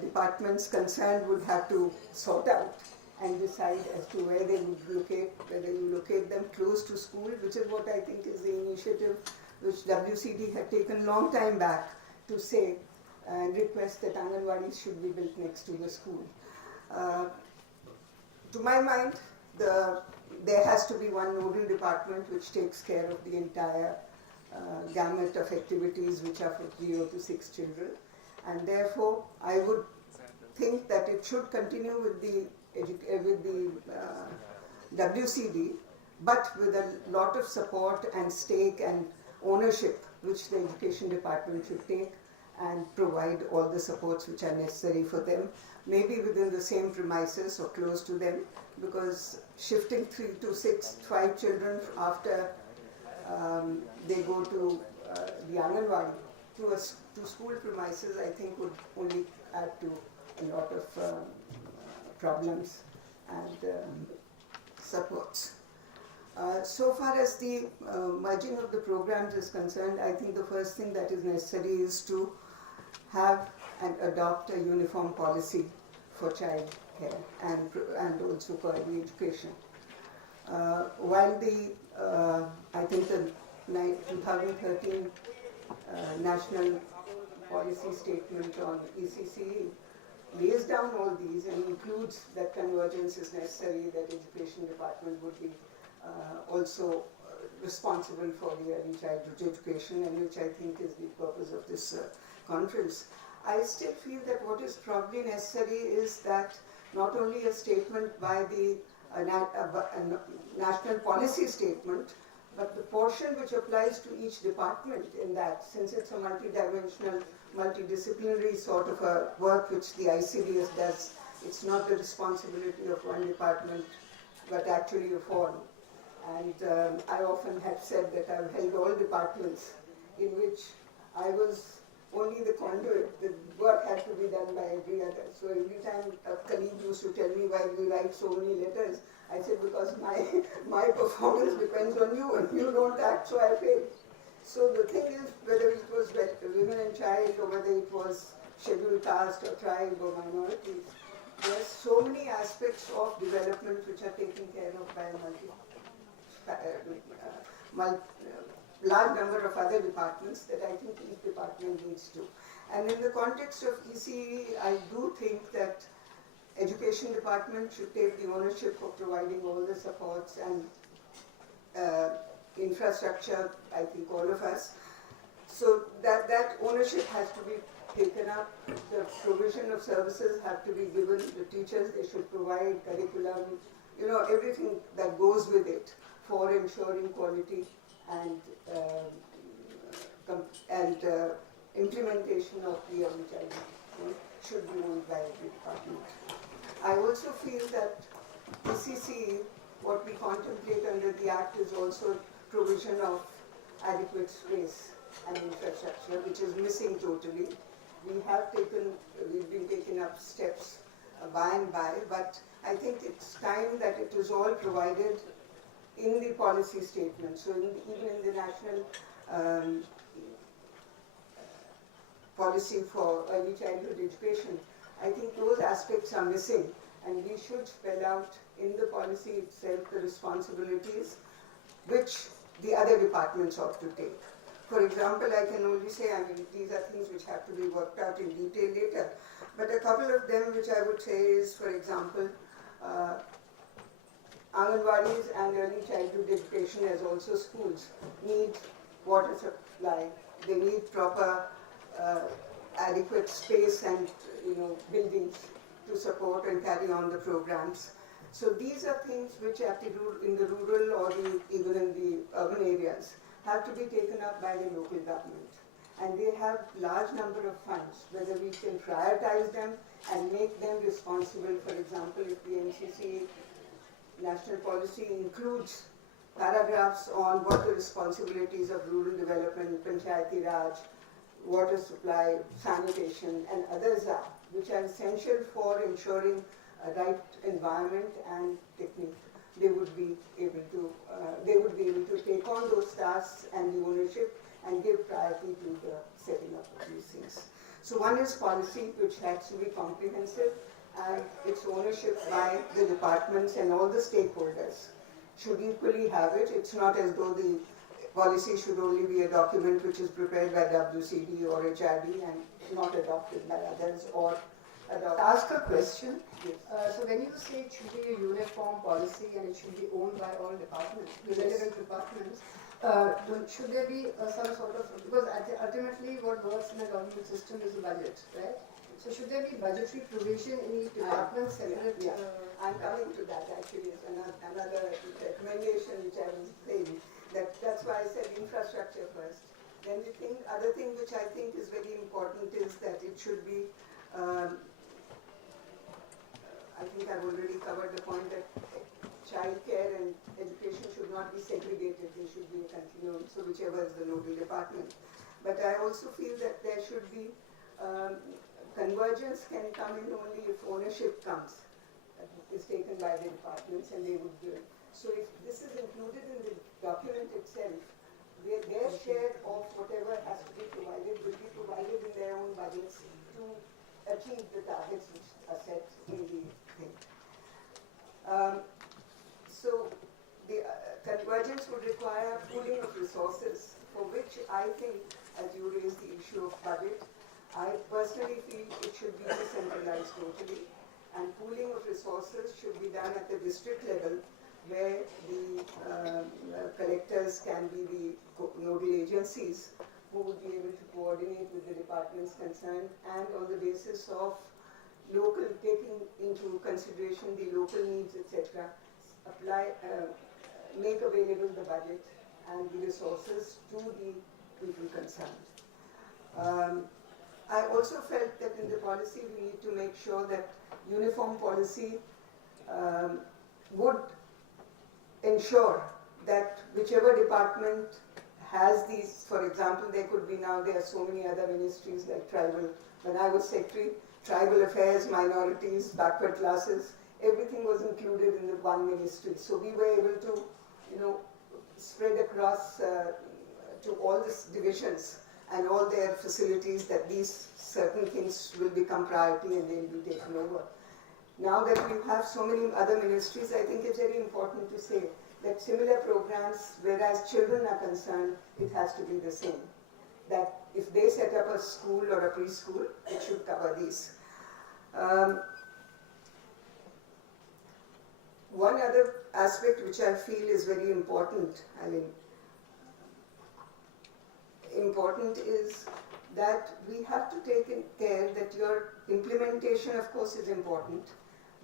departments concerned would have to sort out and decide as to where they would locate, whether you locate them close to school, which is what I think is the initiative which WCD had taken long time back to say and request that Anganwadis should be built next to the school. To my mind, there has to be one nodal department which takes care of the entire gamut of activities which are for 0 to 6 children, and therefore I would think that it should continue with the WCD, but with a lot of support and stake and ownership which the education department should take and provide all the supports which are necessary for them, maybe within the same premises or close to them, because shifting 3 to 6, 5 children after they go to the Anganwadi to school premises, I think would only add to a lot of problems and supports. So far as the merging of the programs is concerned, I think the first thing that is necessary is to have and adopt a uniform policy for child care and also for early education. While I think the 2013 National Policy Statement on ECCE lays down all these and includes that convergence is necessary, that education department would be also responsible for the early childhood education, and which I think is the purpose of this conference. I still feel that what is probably necessary is that not only a statement by the national policy statement, but the portion which applies to each department in that, since it's a multidimensional, multidisciplinary sort of a work which the ICDS does, it's not the responsibility of one department, but actually of all. And I often have said that I've held all departments in which I was only the conduit. The work had to be done by every other. So every time a colleague used to tell me, why do you write so many letters, I said, because because my performance depends on you, and you don't act, so I fail. So the thing is, whether it was women and child, or whether it was scheduled caste or tribe or minorities, there are so many aspects of development which are taken care of by a large number of other departments that I think each department needs to. And in the context of ECE, I do think that Education Department should take the ownership of providing all the supports and infrastructure, I think all of us. So that ownership has to be taken up. The provision of services have to be given. The teachers, they should provide curriculum, everything that goes with it for ensuring quality and implementation of the early childhood should be owned by every department. I also feel that ECC, what we contemplate under the Act, is also provision of adequate space and infrastructure, which is missing totally. We've been taking up steps by and by, but I think it's time that it is all provided in the policy statement. So even in the national policy for early childhood education, I think those aspects are missing, and we should spell out in the policy itself the responsibilities which the other departments ought to take. For example, I can only say, these are things which have to be worked out in detail later, but a couple of them which I would say is, for example, Anganwadis and early childhood education, as also schools, need water supply. They need proper adequate space and buildings to support and carry on the programs. So these are things which in the rural or even in the urban areas have to be taken up by the local government. And they have large number of funds, whether we can prioritize them and make them responsible. For example, if the NCC national policy includes paragraphs on what the responsibilities of rural development, Panchayati Raj, water supply, sanitation, and others are, which are essential for ensuring a right environment and technique, they would be able to take on those tasks and the ownership and give priority to the setting up of these things. So one is policy, which has to be comprehensive, and its ownership by the departments and all the stakeholders should equally have it. It's not as though the policy should only be a document which is prepared by WCD or HRD and not adopted by others or adopted. Ask a question. Yes. So when you say it should be a uniform policy and it should be owned by all departments, the relevant departments, should there be some sort of, because ultimately what works in a government system is a budget, right? So should there be budgetary provision in each department separate? Yeah. I'm coming to that actually as another recommendation which I was saying. That's why I said infrastructure first. Then the other thing which I think is very important is that it should be, I think I've already covered the point that childcare and education should not be segregated, they should be a continuum, so whichever is the local department. But I also feel that there should be, convergence can come in only if ownership is taken by the departments and they would do it. So if this is included in the document itself, their share of whatever has to be provided will be provided in their own budgets to achieve the targets which are set in the thing. So the convergence would require pooling of resources, for which I think, as you raised the issue of budget, I personally feel it should be decentralized totally, and pooling of resources should be done at the district level, where the collectors can be the nodal agencies who would be able to coordinate with the departments concerned, and on the basis of taking into consideration the local needs, etc., make available the budget and the resources to the people concerned. I also felt that in the policy we need to make sure that uniform policy would ensure that whichever department has these, for example, there are so many other ministries like tribal, when I was secretary, tribal affairs, minorities, backward classes, everything was included in the one ministry. So we were able to, spread across to all these divisions and all their facilities that these certain things will become priority and they'll be taken over. Now that we have so many other ministries, I think it's very important to say that similar programs, whereas children are concerned, it has to be the same. That if they set up a school or a preschool, it should cover these. One other aspect which I feel is very important, important is that we have to take care that your implementation, of course, is important,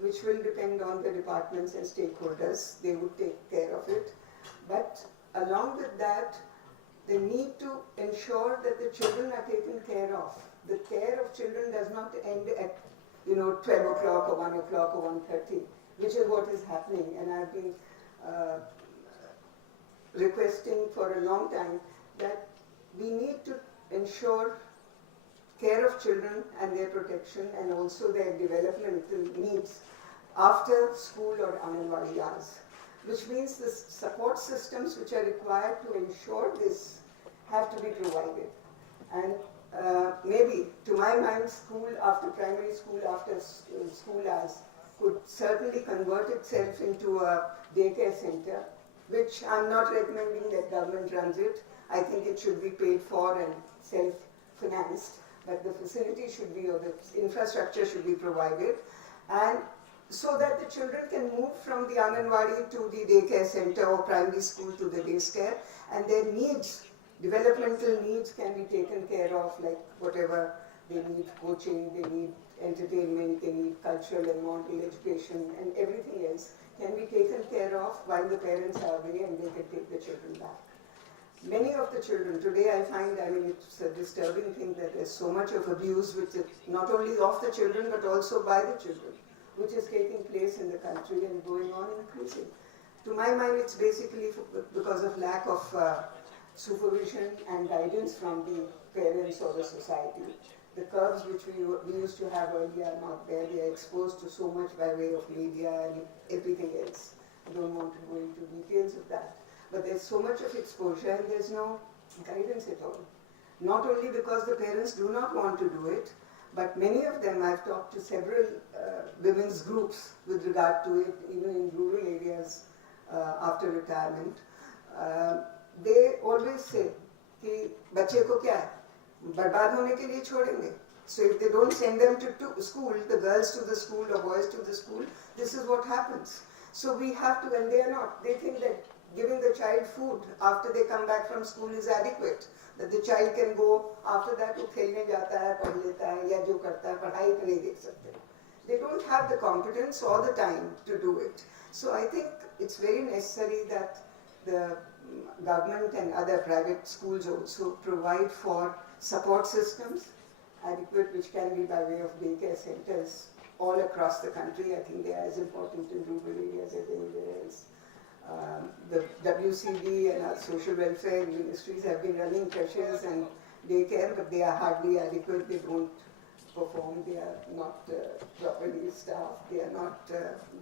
which will depend on the departments and stakeholders. They would take care of it. But along with that, they need to ensure that the children are taken care of. The care of children does not end at 12 o'clock or 1 o'clock or 1:30, which is what is happening. And I've been requesting for a long time that we need to ensure care of children and their protection and also their developmental needs after school or Anganwadi hours, which means the support systems which are required to ensure this have to be provided. And maybe, to my mind, school after primary school, after school hours, could certainly convert itself into a daycare center, which I'm not recommending that government runs it. I think it should be paid for and self-financed, but the facility should be, or the infrastructure should be provided, and so that the children can move from the Anganwadi to the daycare center or primary school to the day care, and their needs, developmental needs, can be taken care of, like whatever they need, coaching, they need entertainment, they need cultural and moral education, and everything else can be taken care of while the parents are away and they can take the children back. Many of the children, today I find, it's a disturbing thing that there's so much of abuse, which is not only of the children but also by the children, which is taking place in the country and going on increasing. To my mind, it's basically because of lack of supervision and guidance from the parents or the society. The curbs which we used to have earlier are not there. They are exposed to so much by way of media and everything else. I don't want to go into details of that. But there's so much of exposure and there's no guidance at all. Not only because the parents do not want to do it, but many of them, I've talked to several women's groups with regard to it, even in rural areas after retirement. They always say, कि बच्चे को क्या है? बर्बाद होने के लिए छोड़ेंगे. So if they don't send them to school, the girls to the school or boys to the school, this is what happens. So we have to, and they are not, they think that giving the child food after they come back from school is adequate. That the child can go, after that वो खेलने जाता है, पढ़ लेता है, या जो करता है, पढ़ाई पे नहीं देख सकते. They don't have the competence or the time to do it. So I think it's very necessary that the government and other private schools also provide for support systems, adequate, which can be by way of daycare centers all across the country. I think they are as important in rural areas as anywhere else. The WCD and our social welfare ministries have been running creches and daycare, but they are hardly adequate. They don't perform. They are not properly staffed. They are not.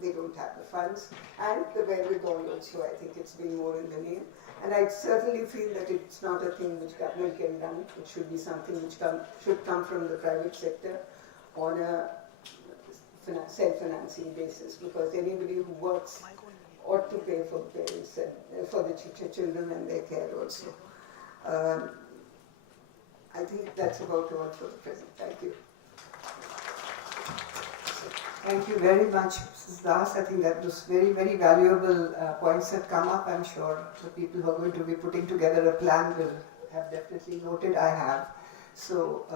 They don't have the funds and the wherewithal also. I think it's been more in the name. And I certainly feel that it's not a thing which government can run. It should be something which should come from the private sector on a self-financing basis, because anybody who works ought to pay for the parents and for the children and their care also. I think that's about all for the present. Thank you. Thank you very much, Mrs. Das. I think that was very, very valuable points that come up. I'm sure the people who are going to be putting together a plan will have definitely noted. I have. So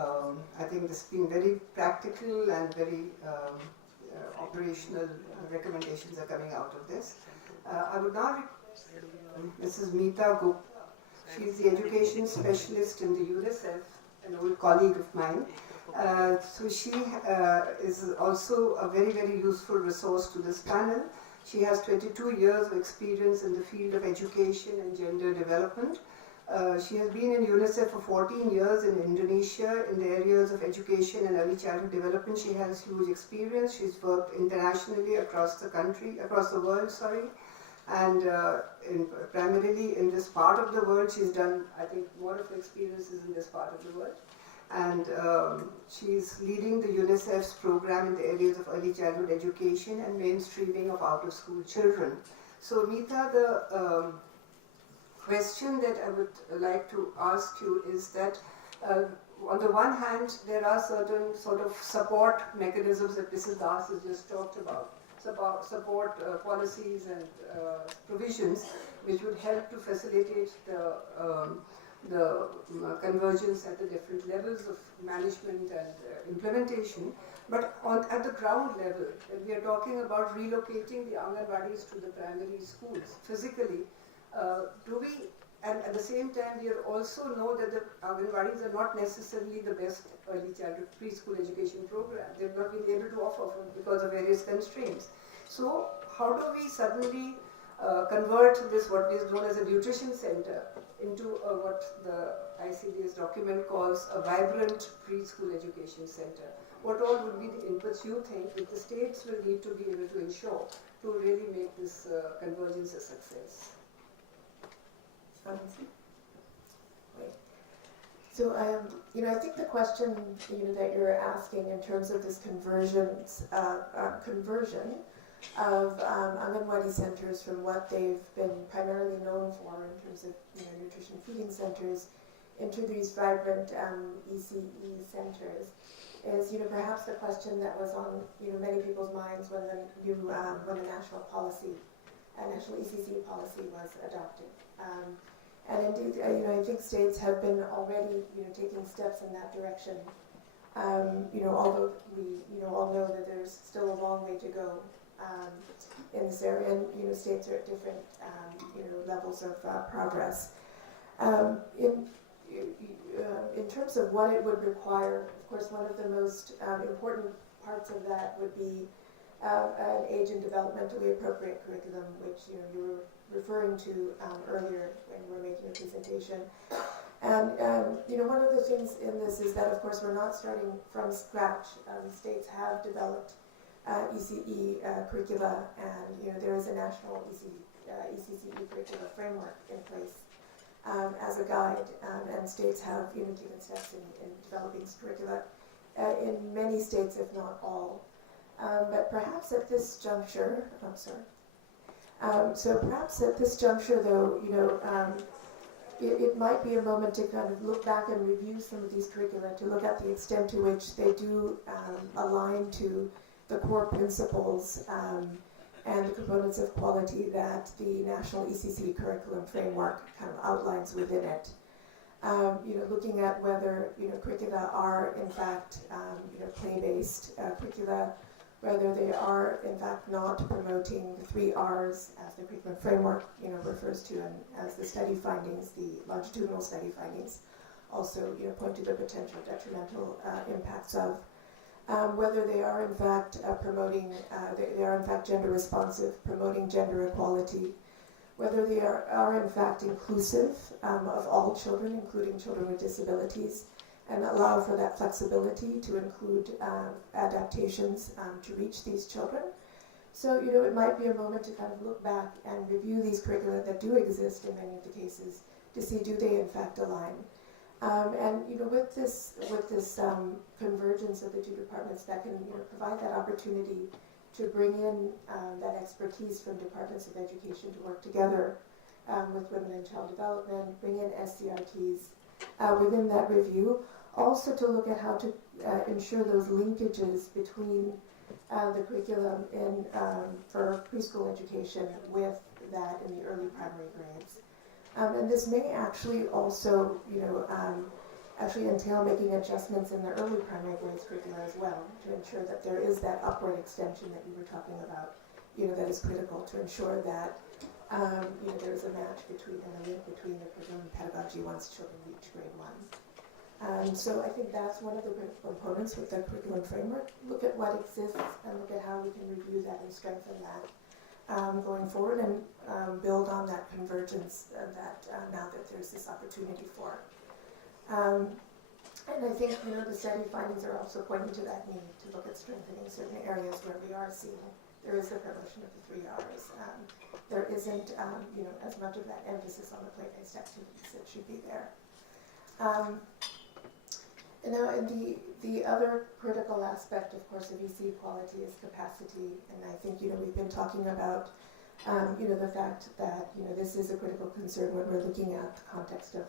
I think this has been very practical and very operational recommendations are coming out of this. I would now Mrs. Meeta Gupta. She is the education specialist in the UNICEF, an old colleague of mine. So she is also a very, very useful resource to this panel. She has 22 years of experience in the field of education and gender development. She has been in UNICEF for 14 years in Indonesia in the areas of education and early childhood development. She has huge experience. She's worked internationally across the world, and primarily in this part of the world. She's done, I think, more of her experiences in this part of the world. And she's leading the UNICEF's program in the areas of early childhood education and mainstreaming of out-of-school children. So, Meeta, the question that I would like to ask you is that on the one hand, there are certain sort of support mechanisms that Mrs. Das has just talked about, support policies and provisions which would help to facilitate the convergence at the different levels of management and implementation. But at the ground level, when we are talking about relocating the Anganwadis to the primary schools physically, do we, and at the same time, we also know that the Anganwadis are not necessarily the best early childhood preschool education program. They've not been able to offer because of various constraints. So how do we suddenly convert this, what is known as a nutrition center, into what the ICDS document calls a vibrant preschool education center? What all would be the inputs you think that the states will need to be able to ensure to really make this convergence a success? So, I think the question, that you're asking in terms of this conversion of Anganwadi centers from what they've been primarily known for in terms of, nutrition feeding centers into these vibrant ECE centers is, perhaps the question that was on, many people's minds when the national ECC policy was adopted. And indeed, I think states have been already, taking steps in that direction. Although we, all know that there's still a long way to go in this area, and states are at different, levels of progress. In terms of what it would require, of course, one of the most important parts of that would be an age and developmentally appropriate curriculum, which you were referring to earlier when you were making a presentation. And one of the things in this is that, of course, we're not starting from scratch. States have developed ECE curricula, and there is a national ECCE curricula framework in place as a guide, and states have taken steps in developing curricula in many states, if not all. But perhaps at this juncture, perhaps at this juncture, though, it might be a moment to kind of look back and review some of these curricula, to look at the extent to which they do align to the core principles and the components of quality that the National ECC curriculum framework kind of outlines within it. Looking at whether curricula are in fact play-based curricula, whether they are in fact not promoting the 3 R's as the curriculum framework refers to, and as the study findings, the longitudinal study findings, also point to the potential detrimental impacts of. Whether they are in fact promoting, they are in fact gender responsive, promoting gender equality, whether they are in fact inclusive of all children, including children with disabilities, and allow for that flexibility to include adaptations to reach these children. So, it might be a moment to kind of look back and review these curricula that do exist in many of the cases to see, do they in fact align? And with this convergence of the 2 departments, that can provide that opportunity to bring in that expertise from departments of education to work together with women and child development, bring in SCRTs within that review, also to look at how to ensure those linkages between the curriculum for preschool education with that in the early primary grades. And this may actually also, actually entail making adjustments in the early primary grades curricula as well, to ensure that there is that upward extension that you were talking about, that is critical to ensure that, there is a match between and a link between the curriculum and pedagogy once children reach grade 1. So I think that's one of the components with the curriculum framework. Look at what exists and look at how we can review that and strengthen that. going forward and build on that convergence that now that there's this opportunity for. And I think the study findings are also pointing to that need to look at strengthening certain areas where we are seeing there is a promotion of the 3 Rs. There isn't as much of that emphasis on the play-based activities that should be there. And the other critical aspect, of course, of EC equality is capacity. And I think we've been talking about the fact that this is a critical concern when we're looking at the context of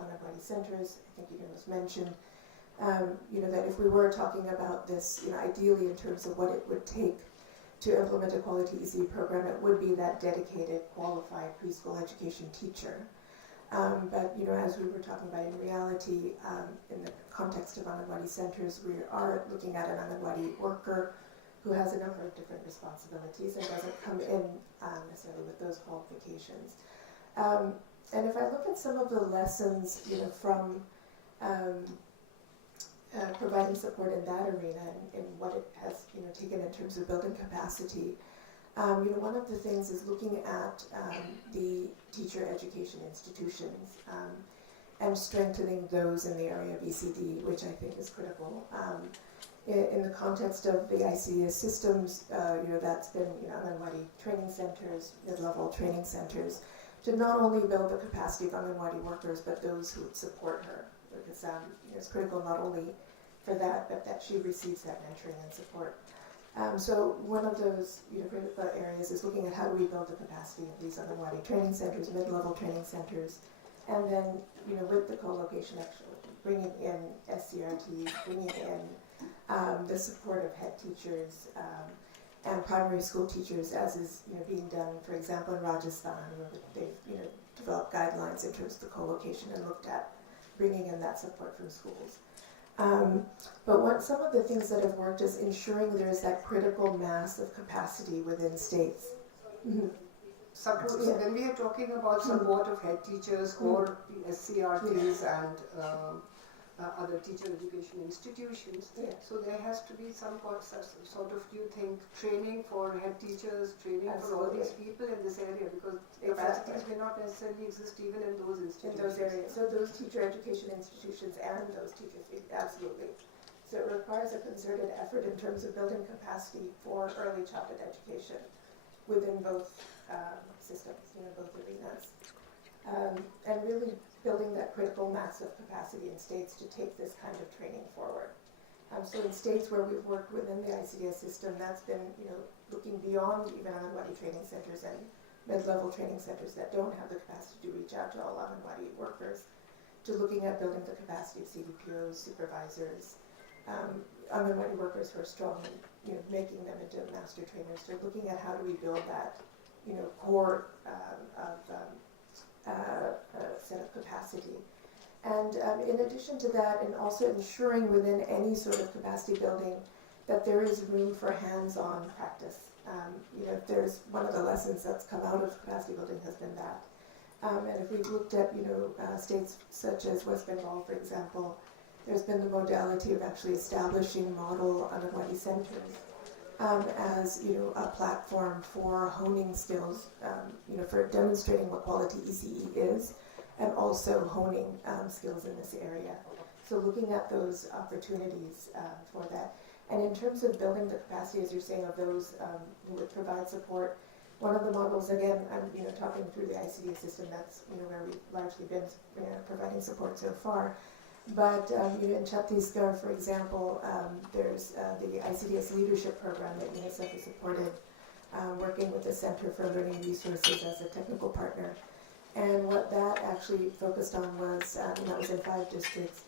Anganwadi centers. I think it was mentioned that if we were talking about this, ideally in terms of what it would take to implement a quality EC program, it would be that dedicated, qualified preschool education teacher. But as we were talking about in reality, in the context of Anganwadi centers, we are looking at an Anganwadi worker who has a number of different responsibilities and doesn't come in necessarily with those qualifications. And if I look at some of the lessons, from providing support in that arena and what it has, taken in terms of building capacity, one of the things is looking at the teacher education institutions and strengthening those in the area of ECD, which I think is critical. In the context of the ICDS systems, that's been Anganwadi training centers, mid-level training centers, to not only build the capacity of Anganwadi workers, but those who would support her. Because it's critical not only for that, but that she receives that mentoring and support. So one of those critical areas is looking at how do we build the capacity of these Anganwadi training centers, mid-level training centers, and then with the co-location, actually bringing in SCRT, bringing in the support of head teachers and primary school teachers, as is being done, for example, in Rajasthan, where they've developed guidelines in terms of the co-location and looked at bringing in that support from schools. But some of the things that have worked is ensuring there is that critical mass of capacity within states. Mm-hmm. So when we are talking about support of head teachers or SCRTs and other teacher education institutions, so there has to be some sort of, do you think, training for head teachers, training for all these people in this area, because capacities may not necessarily exist even in those institutions. In those areas. So those teacher education institutions and those teachers, absolutely. So it requires a concerted effort in terms of building capacity for early childhood education within both systems, both arenas. And really building that critical mass of capacity in states to take this kind of training forward. So in states where we've worked within the ICDS system, that's been looking beyond even Anganwadi training centers and mid-level training centers that don't have the capacity to reach out to all Anganwadi workers, to looking at building the capacity of CDPOs, supervisors, Anganwadi workers who are strong, making them into master trainers. So looking at how do we build that core set of capacity. And in addition to that, and also ensuring within any sort of capacity building that there is room for hands-on practice. There's one of the lessons that's come out of capacity building has been that. And if we've looked at, states such as West Bengal, for example, there's been the modality of actually establishing model Anganwadi centers as a platform for honing skills, for demonstrating what quality ECE is, and also honing skills in this area. So looking at those opportunities for that. And in terms of building the capacity, as you're saying, of those who would provide support, one of the models, again, I'm talking through the ICD system, that's where we've largely been providing support so far. But in Chhattisgarh, for example, there's the ICDS leadership program that UNICEF has supported, working with the Center for Learning Resources as a technical partner. And what that actually focused on was, that was in 5 districts,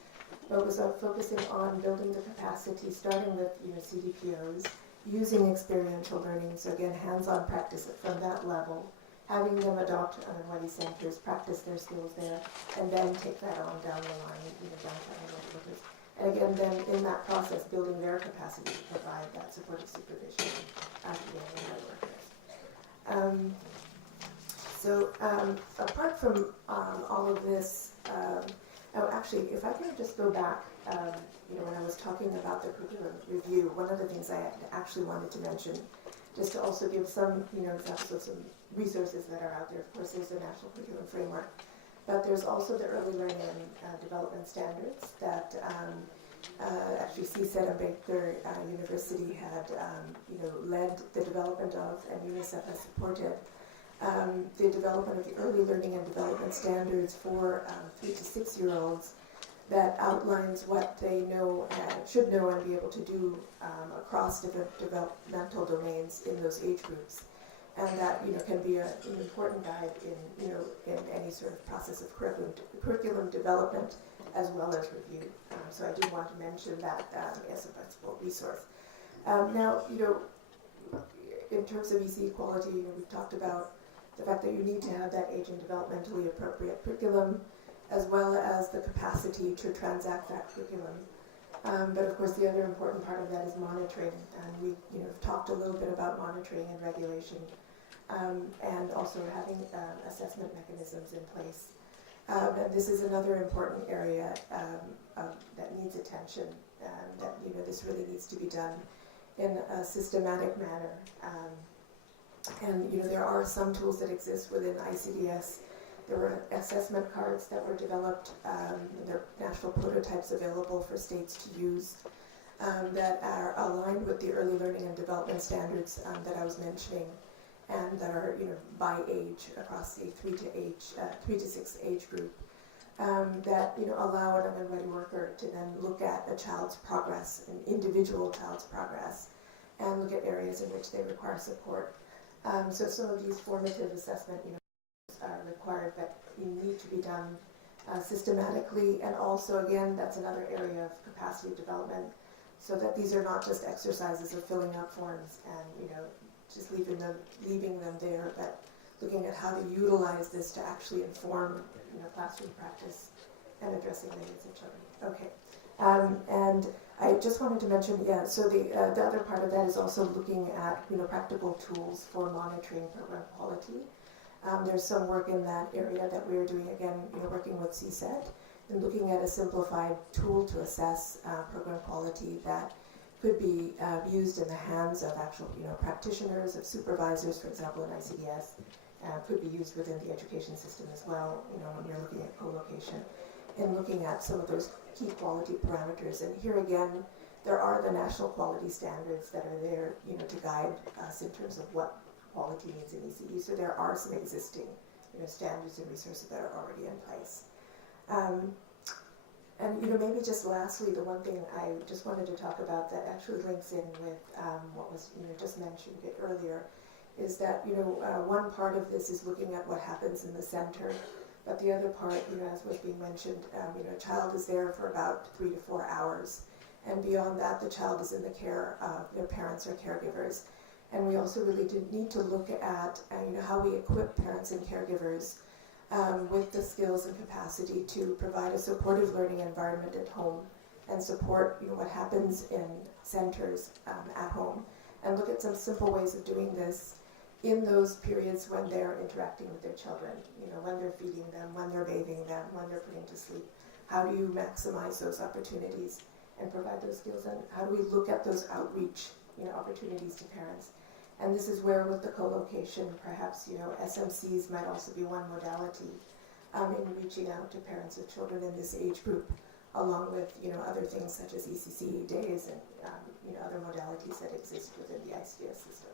but was focusing on building the capacity, starting with CDPOs, using experiential learning, so again, hands-on practice from that level, having them adopt Anganwadi centers, practice their skills there, and then take that on down the line, down to Anganwadi workers. And again, then in that process, building their capacity to provide that supportive supervision to the Anganwadi workers. So apart from all of this, actually, if I can just go back, when I was talking about the curriculum review, one of the things I actually wanted to mention just to also give some, examples of some resources that are out there. Of course, there's the National Curriculum Framework, but there's also the Early Learning and Development Standards that actually CECED Ambedkar University had, led the development of, and UNICEF has supported the development of the Early Learning and Development Standards for 3 to 6 year olds that outlines what they know, should know and be able to do across different developmental domains in those age groups. And that can be an important guide in any sort of process of curriculum development as well as review. So I do want to mention that as a principal resource. Now, in terms of EC equality, we've talked about the fact that you need to have that age and developmentally appropriate curriculum, as well as the capacity to transact that curriculum. But of course, the other important part of that is monitoring, and we've talked a little bit about monitoring and regulation, and also having assessment mechanisms in place. And this is another important area that needs attention, that this really needs to be done in a systematic manner. And there are some tools that exist within ICDS. There were assessment cards that were developed. There are national prototypes available for states to use that are aligned with the early learning and development standards that I was mentioning, and that are by age across the 3 to 6 age group. That allow an Anganwadi worker to then look at a child's progress, an individual child's progress, and look at areas in which they require support. So some of these formative assessment are required, but need to be done systematically, and also again that's another area of capacity development, so that these are not just exercises of filling out forms and just leaving them there, but looking at how to utilize this to actually inform classroom practice and addressing the needs of children. Okay, and I just wanted to mention, so the other part of that is also looking at practical tools for monitoring program quality. There's some work in that area that we're doing, again, working with CECED, and looking at a simplified tool to assess program quality that could be used in the hands of actual practitioners, of supervisors, for example, in ICDS, could be used within the education system as well, when you're looking at co-location, and looking at some of those key quality parameters. And here again, there are the national quality standards that are there, to guide us in terms of what quality needs in ECE. So there are some existing, standards and resources that are already in place. And maybe just lastly, the one thing I just wanted to talk about that actually links in with what was just mentioned a bit earlier, is that one part of this is looking at what happens in the center, but the other part, as was being mentioned, a child is there for about 3 to 4 hours, and beyond that, the child is in the care of their parents or caregivers. And we also really do need to look at how we equip parents and caregivers with the skills and capacity to provide a supportive learning environment at home, and support what happens in centers at home, and look at some simple ways of doing this in those periods when they're interacting with their children, when they're feeding them, when they're bathing them, when they're putting to sleep. How do you maximize those opportunities and provide those skills, and how do we look at those outreach opportunities to parents? And this is where, with the co-location, perhaps SMCs might also be one modality in reaching out to parents of children in this age group, along with other things such as ECC days and other modalities that exist within the ICDS system.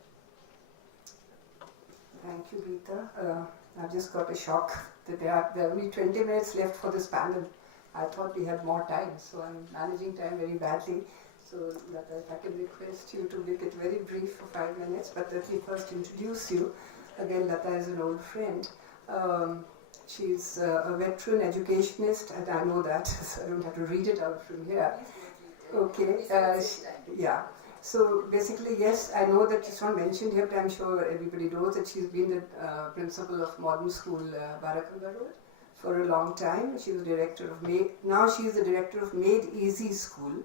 Thank you, Rita. I've just got a shock that there are only 20 minutes left for this panel. I thought we had more time, so I'm managing time very badly. So Lata, if I can request you to make it very brief for 5 minutes, but let me first introduce you. Again, Lata is an old friend. She's a veteran educationist, and I know that, so I don't have to read it out from here. Okay, yeah. So basically, yes, I know that it's not mentioned here, but I'm sure everybody knows that she's been the principal of Modern School Barakanga Road for a long time. She was director of now she's the director of Made Easy School,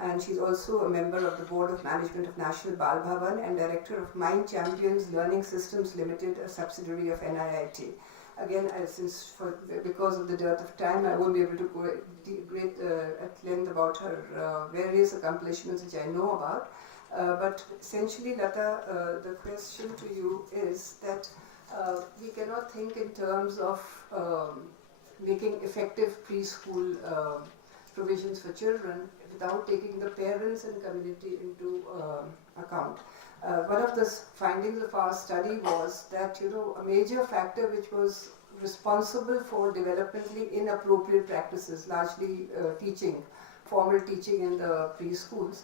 and she's also a member of the Board of Management of National Bal Bhavan and director of Mind Champions Learning Systems Limited, a subsidiary of NIIT. Again, because of the dearth of time, I won't be able to go at length about her various accomplishments which I know about. But essentially, Lata, the question to you is that we cannot think in terms of making effective preschool provisions for children without taking the parents and community into account. One of the findings of our study was that, a major factor which was responsible for developmentally inappropriate practices, largely formal teaching in the preschools,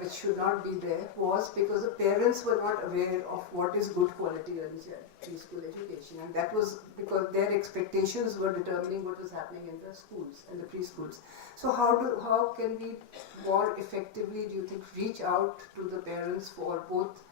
which should not be there, was because the parents were not aware of what is good quality early preschool education, and that was because their expectations were determining what was happening in the schools and the preschools. So how can we more effectively, do you think, reach out to the parents for both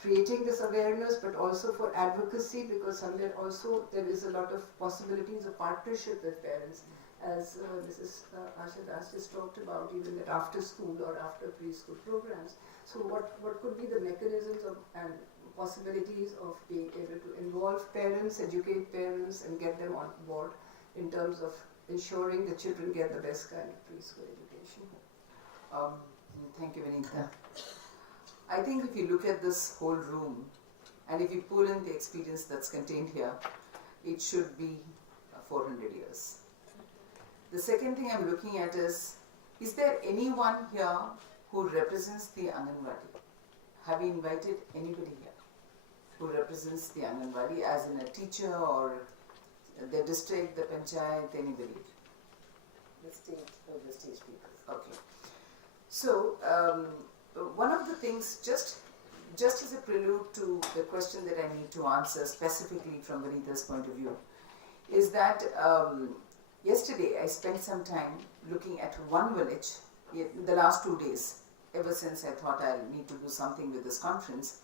creating this awareness but also for advocacy, because somewhere also there is a lot of possibilities of partnership with parents, as Mrs. Asha Das just talked about, even that after school or after preschool programs. So what could be the mechanisms and possibilities of being able to involve parents, educate parents, and get them on board in terms of ensuring the children get the best kind of preschool education? Thank you, Vinita. I think if you look at this whole room, and if you pull in the experience that's contained here, it should be 400 years. The second thing I'm looking at is there anyone here who represents the Anganwadi? Have you invited anybody here who represents the Anganwadi, as in a teacher or the district, the panchayat, anybody? The stage people. Okay. So, one of the things, just as a prelude to the question that I need to answer specifically from Vanita's point of view, is that yesterday I spent some time looking at one village, the last 2 days, ever since I thought I'll need to do something with this conference,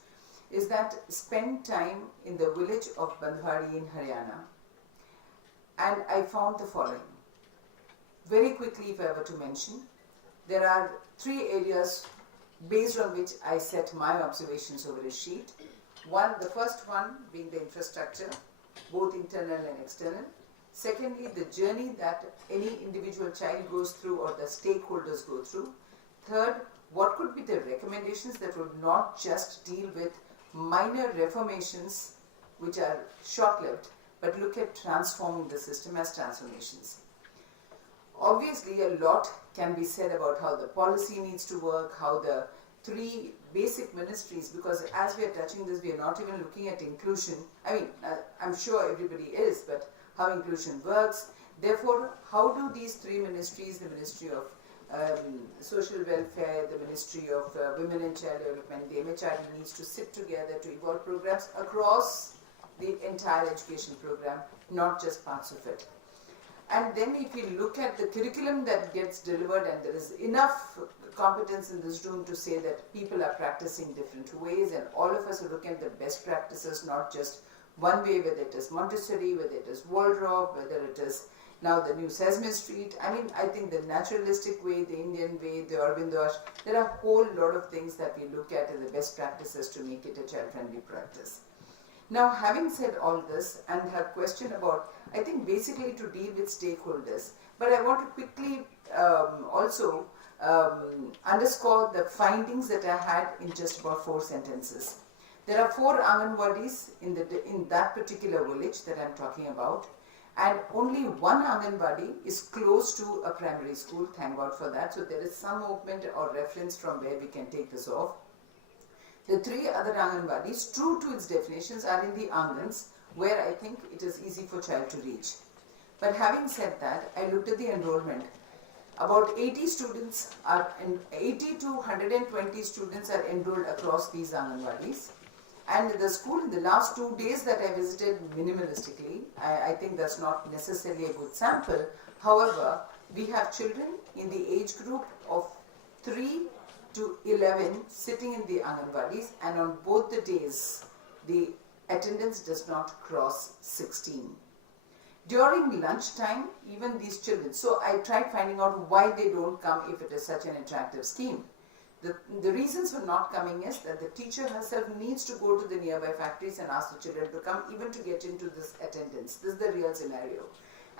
is that spend time in the village of Bandhwadi in Haryana, and I found the following. Very quickly, if I were to mention, there are 3 areas based on which I set my observations over a sheet. The first one being the infrastructure, both internal and external. Secondly, the journey that any individual child goes through or the stakeholders go through. Third, what could be the recommendations that would not just deal with minor reformations which are short-lived, but look at transforming the system as transformations. Obviously, a lot can be said about how the policy needs to work, how the 3 basic ministries, because as we are touching this, we are not even looking at inclusion. I mean, I'm sure everybody is, but how inclusion works. Therefore, how do these 3 ministries, the Ministry of Social Welfare, the Ministry of Women and Child Development, the MHRD, needs to sit together to evolve programs across the entire education program, not just parts of it. And then if you look at the curriculum that gets delivered, and there is enough competence in this room to say that people are practicing different ways, and all of us are looking at the best practices, not just one way, whether it is Montessori, whether it is Waldorf, whether it is now the new Sesame Street. I mean, I think the naturalistic way, the Indian way, the Aurobindo, there are a whole lot of things that we look at as the best practices to make it a child-friendly practice. Now, having said all this, and her question about, I think basically to deal with stakeholders, but I want to quickly also underscore the findings that I had in just about 4 sentences. There are 4 Anganwadis in that particular village that I'm talking about, and only 1 Anganwadi is close to a primary school, thank God for that, so there is some movement or reference from where we can take this off. The 3 other Anganwadis, true to its definitions, are in the Angans, where I think it is easy for child to reach. But having said that, I looked at the enrollment. About 80 students are, 80 to 120 students are enrolled across these Anganwadis. And the school, in the last 2 days that I visited minimalistically, I think that's not necessarily a good sample. However, we have children in the age group of 3 to 11 sitting in the Anganwadis, and on both the days, the attendance does not cross 16. During lunchtime, even these children, so I tried finding out why they don't come if it is such an attractive scheme. The reasons for not coming is that the teacher herself needs to go to the nearby factories and ask the children to come even to get into this attendance. This is the real scenario.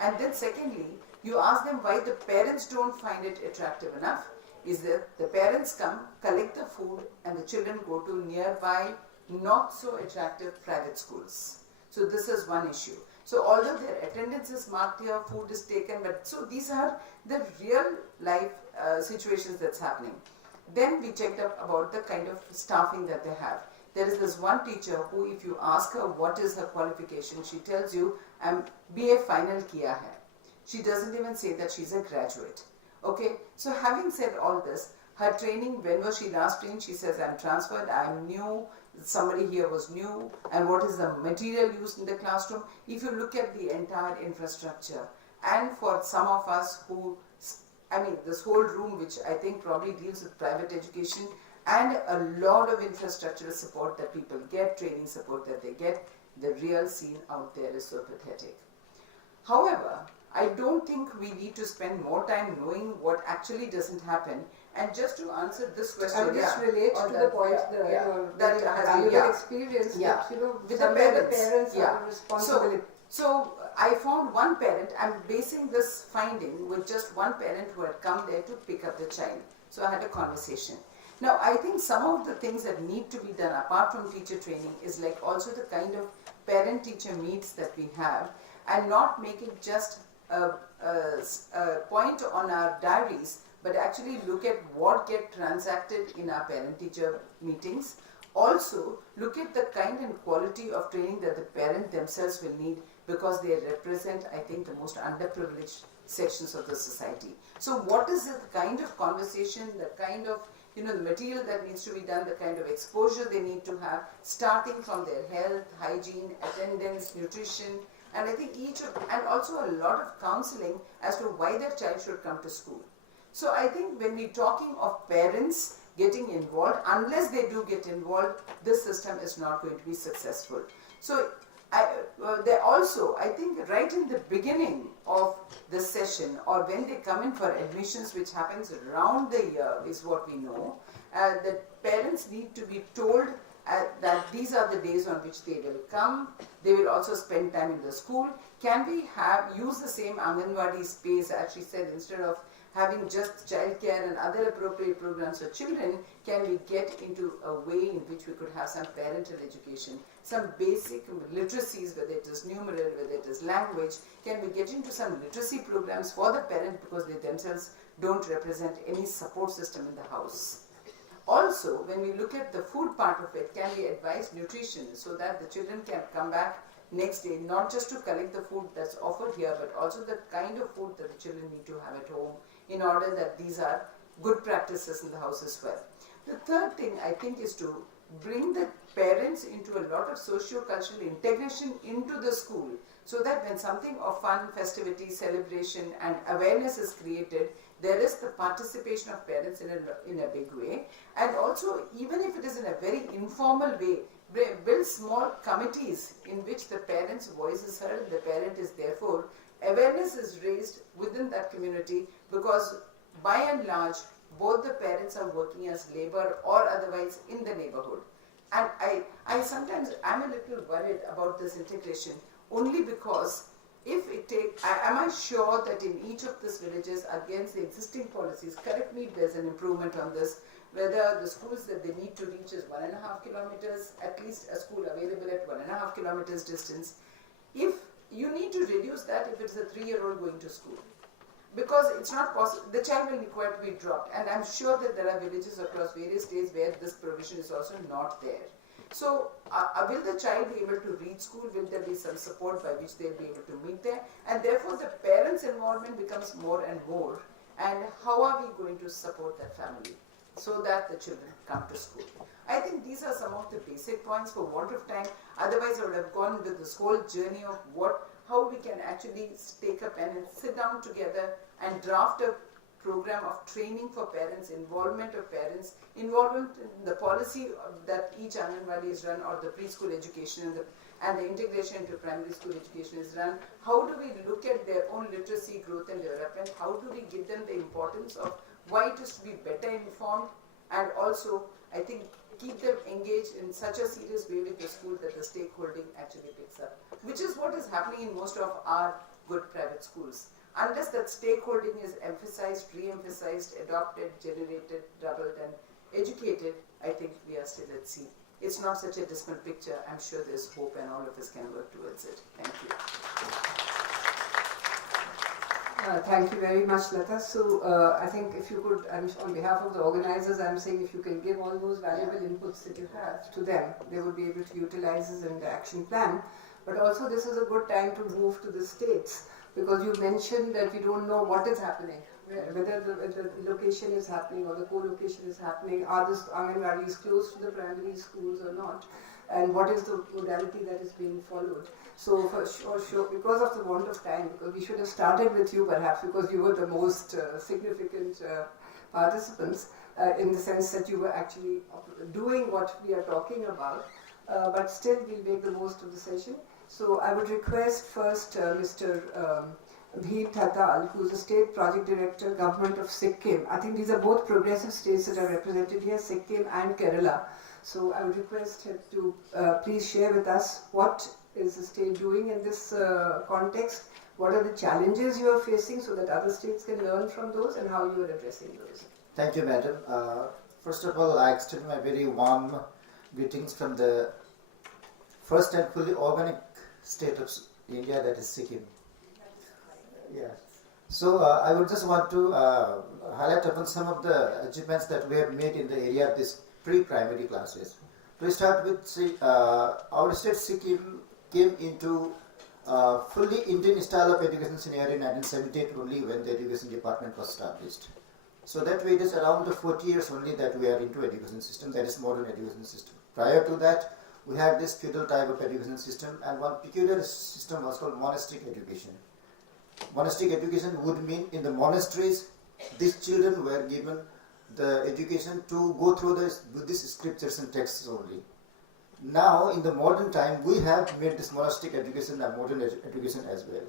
And then secondly, you ask them why the parents don't find it attractive enough. is that the parents come, collect the food, and the children go to nearby, not so attractive private schools. So this is one issue. So although their attendance is marked here, food is taken, but so these are the real life situations that's happening. Then we checked up about the kind of staffing that they have. There is this one teacher who, if you ask her what is her qualification, she tells you, I'm BA final kiya hai. She doesn't even say that she's a graduate. Okay, so having said all this, her training, when was she last trained? She says, I'm transferred, I'm new, somebody here was new, and what is the material used in the classroom? If you look at the entire infrastructure, and for some of us who, I mean, this whole room, which I think probably deals with private education, and a lot of infrastructural support that people get, training support that they get, the real scene out there is so pathetic. However, I don't think we need to spend more time knowing what actually doesn't happen. And just to answer this question, I would just relate to the point that has been experience that, you know, with some the parents, are responsible. So I found one parent, I'm basing this finding with just one parent who had come there to pick up the child. So I had a conversation. Now I think some of the things that need to be done apart from teacher training is like also the kind of parent-teacher meets that we have, and not make it just a point on our diaries, but actually look at what get transacted in our parent-teacher meetings. Also, look at the kind and quality of training that the parent themselves will need, because they represent, I think, the most underprivileged sections of the society. So what is the kind of conversation, the kind of, you know, the material that needs to be done, the kind of exposure they need to have, starting from their health, hygiene, attendance, nutrition, and I think and also a lot of counseling as to why their child should come to school. So I think when we're talking of parents getting involved, unless they do get involved, this system is not going to be successful. So I think right in the beginning of the session, or when they come in for admissions, which happens around the year, is what we know, that parents need to be told that these are the days on which they will come. They will also spend time in the school. Can we use the same Anganwadi space, as she said, instead of having just childcare and other appropriate programs for children, can we get into a way in which we could have some parental education, some basic literacies, whether it is numeral, whether it is language, can we get into some literacy programs for the parent, because they themselves don't represent any support system in the house. Also, when we look at the food part of it, can we advise nutrition so that the children can come back next day, not just to collect the food that's offered here, but also the kind of food that the children need to have at home, in order that these are good practices in the house as well. The third thing, I think, is to bring the parents into a lot of socio-cultural integration into the school, so that when something of fun, festivity, celebration and awareness is created, there is the participation of parents in a big way. And also, even if it is in a very informal way, build small committees in which the parent's voice is heard, and the parent is therefore, awareness is raised within that community, because by and large, both the parents are working as labor or otherwise in the neighborhood. And I sometimes am a little worried about this integration, only because if it takes, am I sure that in each of these villages, against the existing policies, correct me if there's an improvement on this, whether the schools that they need to reach is 1.5 kilometers, at least a school available at 1.5 kilometers distance. If you need to reduce that if it's a 3-year-old going to school, because it's not possible, the child will require to be dropped, and I'm sure that there are villages across various states where this provision is also not there. So will the child be able to reach school? Will there be some support by which they'll be able to meet there? And therefore the parents' involvement becomes more and more. And how are we going to support that family so that the children come to school? I think these are some of the basic points. For want of time, otherwise I would have gone into this whole journey of how we can actually take a pen and sit down together and draft a program of training for parents, involvement of parents, involvement in the policy that each Anganwadi is run, or the preschool education and the integration into primary school education is run. How do we look at their own literacy, growth and development? How do we give them the importance of why it is to be better informed, and also, I think, keep them engaged in such a serious way with the school that the stakeholding actually picks up, which is what is happening in most of our good private schools. unless that stakeholding is emphasized, re-emphasized, adopted, generated, doubled and educated, I think we are still at sea. It's not such a dismal picture. I'm sure there's hope and all of us can work towards it. Thank you. Thank you very much, Lata. So I think if you could, on behalf of the organizers, I'm saying if you can give all those valuable inputs that you have to them, they will be able to utilize this in the action plan. But also this is a good time to move to the states, because you mentioned that we don't know what is happening, whether the location is happening or the co-location is happening, are the Anganwadis close to the primary schools or not, and what is the modality that is being followed. So for sure, because of the want of time, because we should have started with you perhaps, because you were the most significant participants in the sense that you were actually doing what we are talking about, but still we'll make the most of the session. So I would request first Mr. Bhir Thatal, who is the State Project Director, Government of Sikkim. I think these are both progressive states that are represented here, Sikkim and Kerala. So I would request him to please share with us what is the state doing in this context, what are the challenges you are facing so that other states can learn from those, and how you are addressing those. Thank you, madam. First of all, I extend my very warm greetings from the first and fully organic state of India, that is Sikkim. Yeah. So I would just want to highlight upon some of the achievements that we have made in the area of these pre-primary classes. To start with, our state Sikkim came into fully Indian style of education scenario in 1978 only, when the education department was established. So that way it is around the 40 years only that we are into education system, that is modern education system. Prior to that, we had this feudal type of education system, and one peculiar system was called monastic education. Monastic education would mean in the monasteries, these children were given the education to go through the Buddhist scriptures and texts only. Now, in the modern time, we have made this monastic education a modern education as well.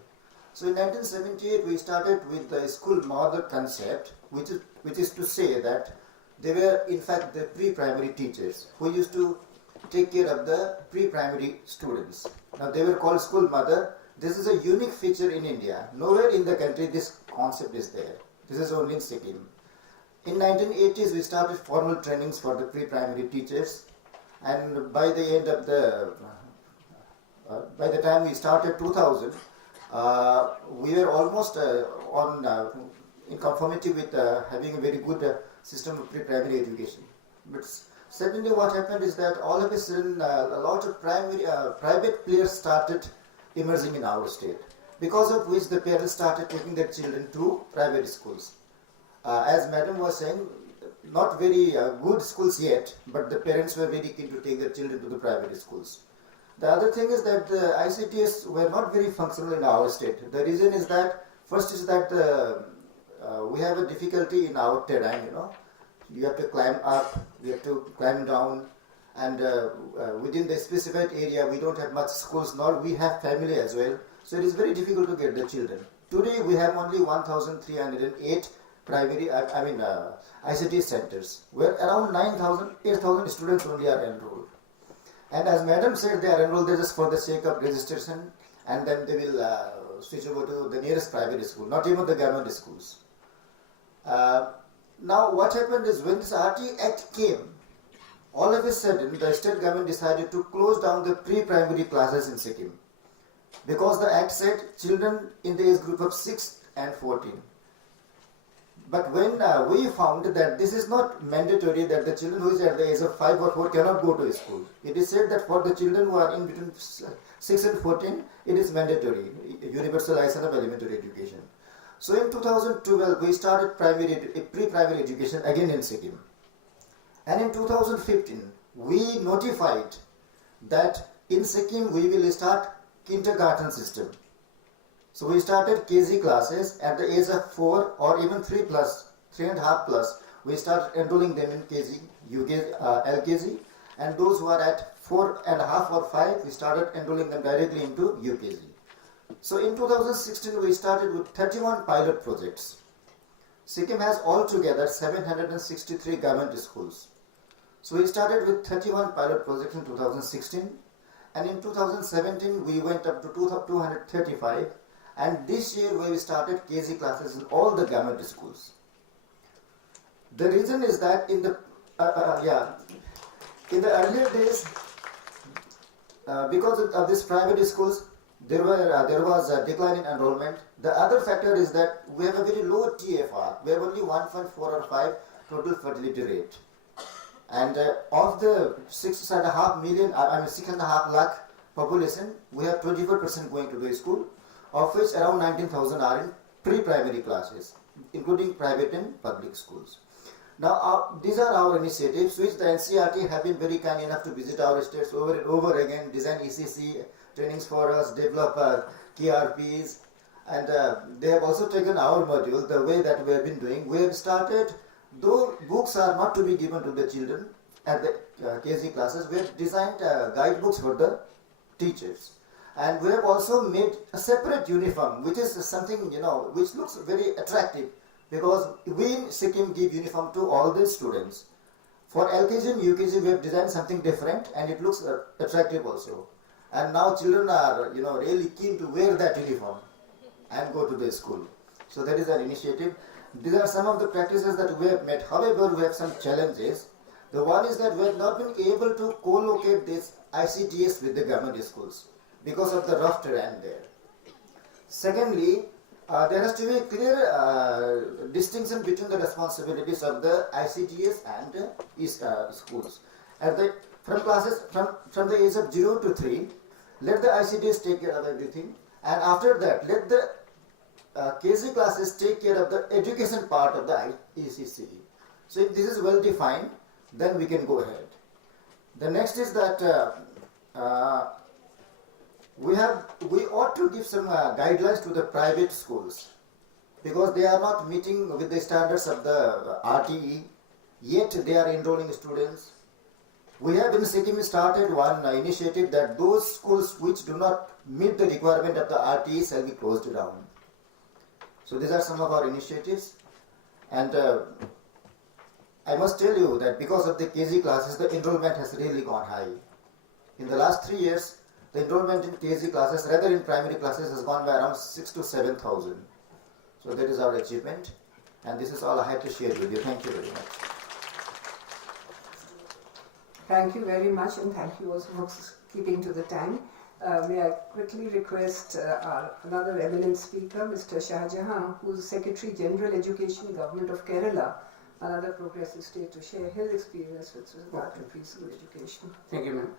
So in 1978, we started with the school mother concept, which is to say that they were in fact the pre-primary teachers who used to take care of the pre-primary students. Now they were called school mother. This is a unique feature in India. Nowhere in the country this concept is there. This is only in Sikkim. In 1980s, we started formal trainings for the pre-primary teachers, and by the end of by the time we started 2000, we were almost in conformity with having a very good system of pre-primary education. But suddenly what happened is that all of a sudden a lot of private players started emerging in our state, because of which the parents started taking their children to private schools. As madam was saying, not very good schools yet, but the parents were very keen to take their children to the private schools. The other thing is that the ICTs were not very functional in our state. The reason is that, first is that we have a difficulty in our terrain, you know. You have to climb up, we have to climb down, and within the specified area we don't have much schools, nor we have family as well. So it is very difficult to get the children. Today we have only 1,308 primary, ICT centers, where around 8,000 students only are enrolled. And as madam said, they are enrolled there just for the sake of registration, and then they will switch over to the nearest private school, not even the government schools. Now what happened is, when this RT Act came, all of a sudden the state government decided to close down the pre-primary classes in Sikkim, because the Act said children in the age group of 6 and 14. But when we found that this is not mandatory, that the children who is at the age of 5 or 4 cannot go to school. It is said that for the children who are in between 6 and 14, it is mandatory, universal license of elementary education. So in 2012, we started pre-primary education again in Sikkim. And in 2015, we notified that in Sikkim we will start kindergarten system. So we started KG classes at the age of 4 or even 3 plus, 3.5 plus. We started enrolling them in KG, LKG, and those who are at 4.5 or 5, we started enrolling them directly into UKG. So in 2016, we started with 31 pilot projects. Sikkim has altogether 763 government schools. So we started with 31 pilot projects in 2016, and in 2017 we went up to 235, And this year we started KG classes in all the government schools. The reason is that in the earlier days, because of these private schools, there was a decline in enrollment. The other factor is that we have a very low TFR. We have only 1.4 or 5 total fertility rate. And of the 6.5 lakh population, we have 24% going to the school, of which around 19,000 are in pre-primary classes, including private and public schools. Now, these are our initiatives, which the NCERT have been very kind enough to visit our states over and over again, design ECC trainings for us, develop KRPs, and they have also taken our module, the way that we have been doing. We have started, though books are not to be given to the children at the KG classes, we have designed guidebooks for the teachers. And we have also made a separate uniform, which is something, which looks very attractive, because we in Sikkim give uniform to all the students. For LKG and UKG, we have designed something different, and it looks attractive also. And now children are, really keen to wear that uniform and go to the school. So that is our initiative. These are some of the practices that we have made. However, we have some challenges. The one is that we have not been able to co-locate this ICTS with the government schools because of the rough terrain there. Secondly, there has to be a clear distinction between the responsibilities of the ICTS and schools. From the age of 0 to 3, let the ICTS take care of everything, and after that, let the KG classes take care of the education part of the ECC. So if this is well defined, then we can go ahead. The next is that we ought to give some guidelines to the private schools, because they are not meeting with the standards of the RTE, yet they are enrolling students. We have in Sikkim started one initiative that those schools which do not meet the requirement of the RTE shall be closed down. So these are some of our initiatives, and I must tell you that because of the KG classes, the enrollment has really gone high. In the last 3 years, the enrollment in KG classes, rather in primary classes, has gone by around 6,000 to 7,000. So that is our achievement, and this is all I had to share with you. Thank you very much. Thank you very much, and thank you also for keeping to the time. May I quickly request another eminent speaker, Mr. Shah Jahan, who is Secretary General Education, Government of Kerala, another progressive state, to share his experience with regard to preschool education. Thank you, ma'am.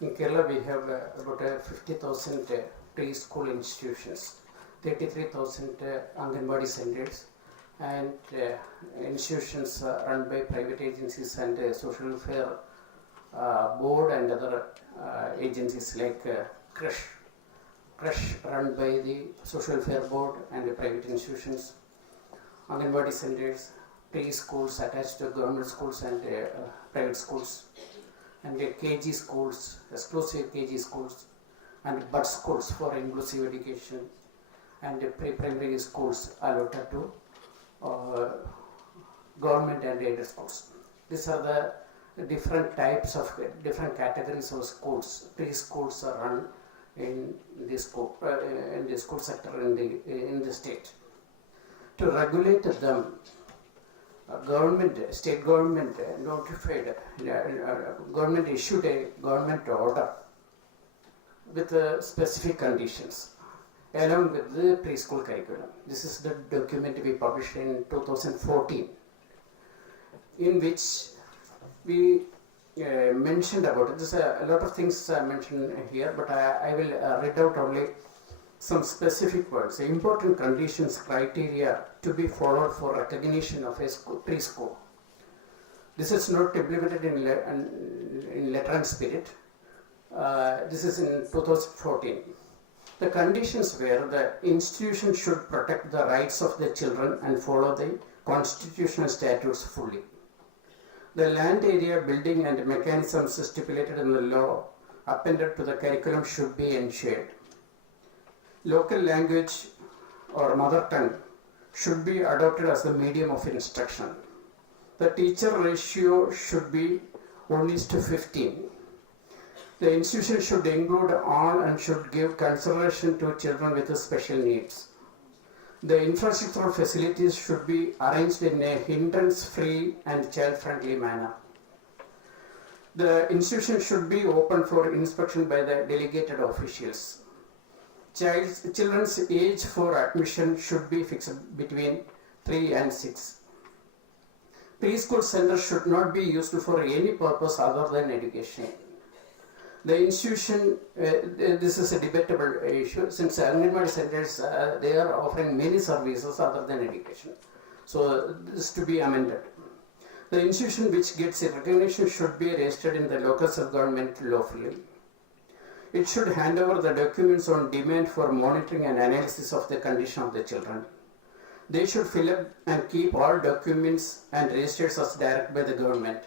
In Kerala, we have about 50,000 preschool institutions, 33,000 Anganwadi centers, and institutions run by private agencies and social welfare board and other agencies like creche run by the social welfare board and the private institutions, Anganwadi centers, preschools attached to government schools and private schools, and KG schools, exclusive KG schools, and bud schools for inclusive education, and pre-primary schools allotted to government and aided schools. These are the different types of different categories of schools. Preschools are run in the school sector in the state. To regulate them, state government notified, government issued a government order with specific conditions along with the preschool curriculum. This is the document we published in 2014, in which we mentioned about it. There's a lot of things mentioned here, but I will read out only some specific words. Important conditions, criteria to be followed for recognition of a preschool. This is not implemented in letter and spirit. This is in 2014. The conditions were the institution should protect the rights of the children and follow the constitutional statutes fully. The land area, building and mechanisms stipulated in the law appended to the curriculum should be ensured. Local language or mother tongue should be adopted as the medium of instruction. The teacher ratio should be 1:15. The institution should include all and should give consideration to children with special needs. The infrastructural facilities should be arranged in a hindrance-free and child-friendly manner. The institution should be open for inspection by the delegated officials. Children's age for admission should be fixed between 3 and 6. Preschool centers should not be used for any purpose other than education. The institution, this is a debatable issue, since Anganwadi centers, they are offering many services other than education. So this is to be amended. The institution which gets a recognition should be registered in the local self-government lawfully. It should hand over the documents on demand for monitoring and analysis of the condition of the children. They should fill up and keep all documents and registers as directed by the government.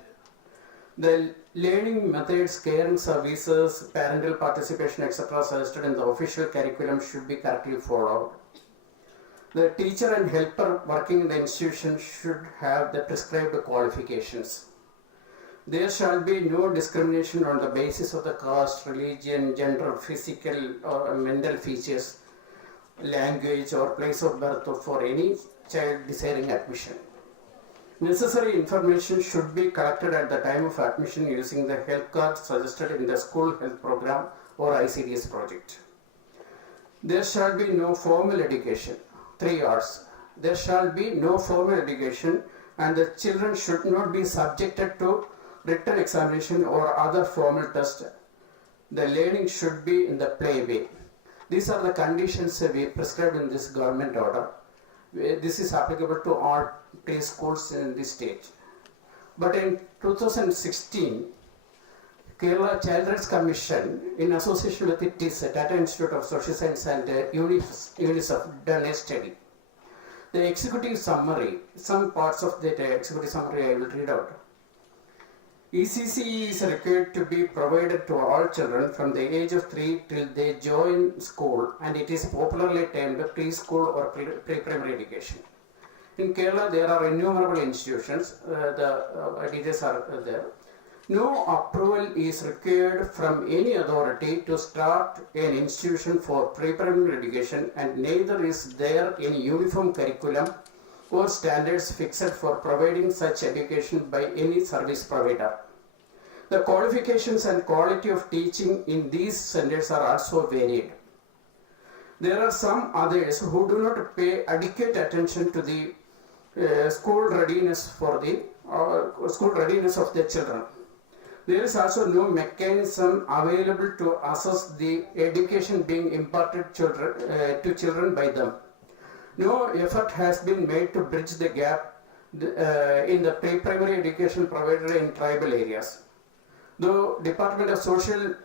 The learning methods, caring services, parental participation, etc. suggested in the official curriculum should be correctly followed. The teacher and helper working in the institution should have the prescribed qualifications. There shall be no discrimination on the basis of the caste, religion, gender, physical or mental features, language or place of birth for any child desiring admission. Necessary information should be collected at the time of admission using the health card suggested in the school health program or ICDS project. There shall be no formal education, 3 hours. There shall be no formal education and the children should not be subjected to written examination or other formal test. The learning should be in the play way. These are the conditions we prescribed in this government order. This is applicable to all preschools in this state. But in 2016, Kerala Child Rights Commission, in association with CECED, Tata Institute of Social Science and UNICEF, done a study. The executive summary, some parts of the executive summary I will read out. ECCE is required to be provided to all children from the age of 3 till they join school, and it is popularly termed preschool or pre-primary education. In Kerala, there are innumerable institutions, the details are there. No approval is required from any authority to start an institution for pre-primary education, and neither is there any uniform curriculum or standards fixed for providing such education by any service provider. The qualifications and quality of teaching in these centers are also varied. There are some others who do not pay adequate attention to the school readiness for the school readiness of their children. There is also no mechanism available to assess the education being imparted to children by them. No effort has been made to bridge the gap in the pre-primary education provided in tribal areas. Though Department of Social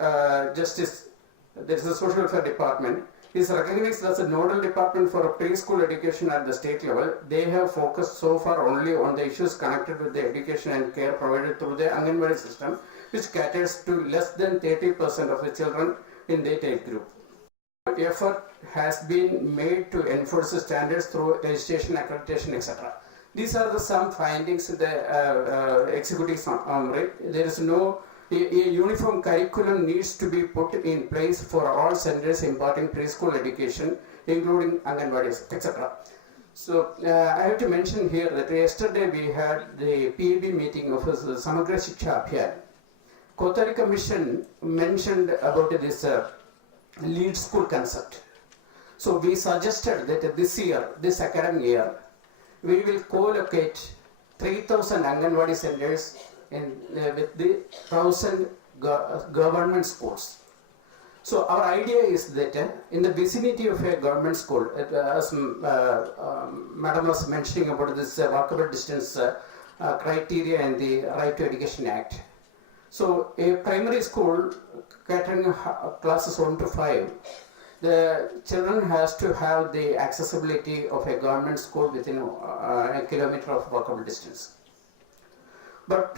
Justice, there is a Social Welfare Department, is recognized as a nodal department for preschool education at the state level, they have focused so far only on the issues connected with the education and care provided through the Anganwadi system, which caters to less than 30% of the children in the age group. Effort has been made to enforce the standards through registration, accreditation, etc. These are the some findings in the executive summary. There is no a uniform curriculum needs to be put in place for all centers imparting preschool education, including Anganwadis, etc. So I have to mention here that yesterday we had the PAB meeting of Samagra Shiksha Abhiyan. Kothari Commission mentioned about this lead school concept. So we suggested that this year, this academic year, we will co-locate 3,000 Anganwadi centers with the 1,000 government schools. So our idea is that in the vicinity of a government school, as Madam was mentioning about this walkable distance criteria and the Right to Education Act. So a primary school catering classes 1 to 5, the children has to have the accessibility of a government school within a kilometer of walkable distance. But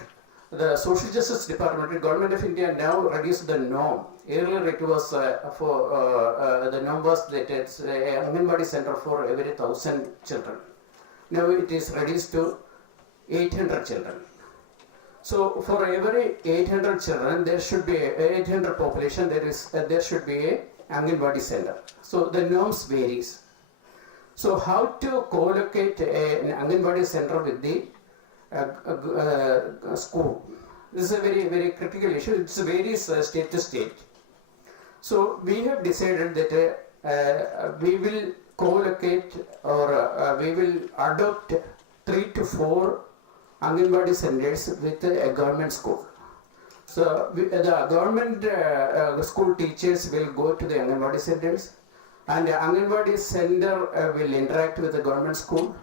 the Social Justice Department, Government of India now reduced the norm. Earlier it was the norm was that it's an Anganwadi center for every 1,000 children. Now it is reduced to 800 children. So for every 800 children, there should be 800 population. There should be a Anganwadi center. So the norms varies. So how to co-locate an Anganwadi center with the school? This is a very critical issue. It varies state to state. So we have decided that we will co-locate or we will adopt 3 to 4 Anganwadi centers with a government school. So the government school teachers will go to the Anganwadi centers, and the Anganwadi center will interact with the government school.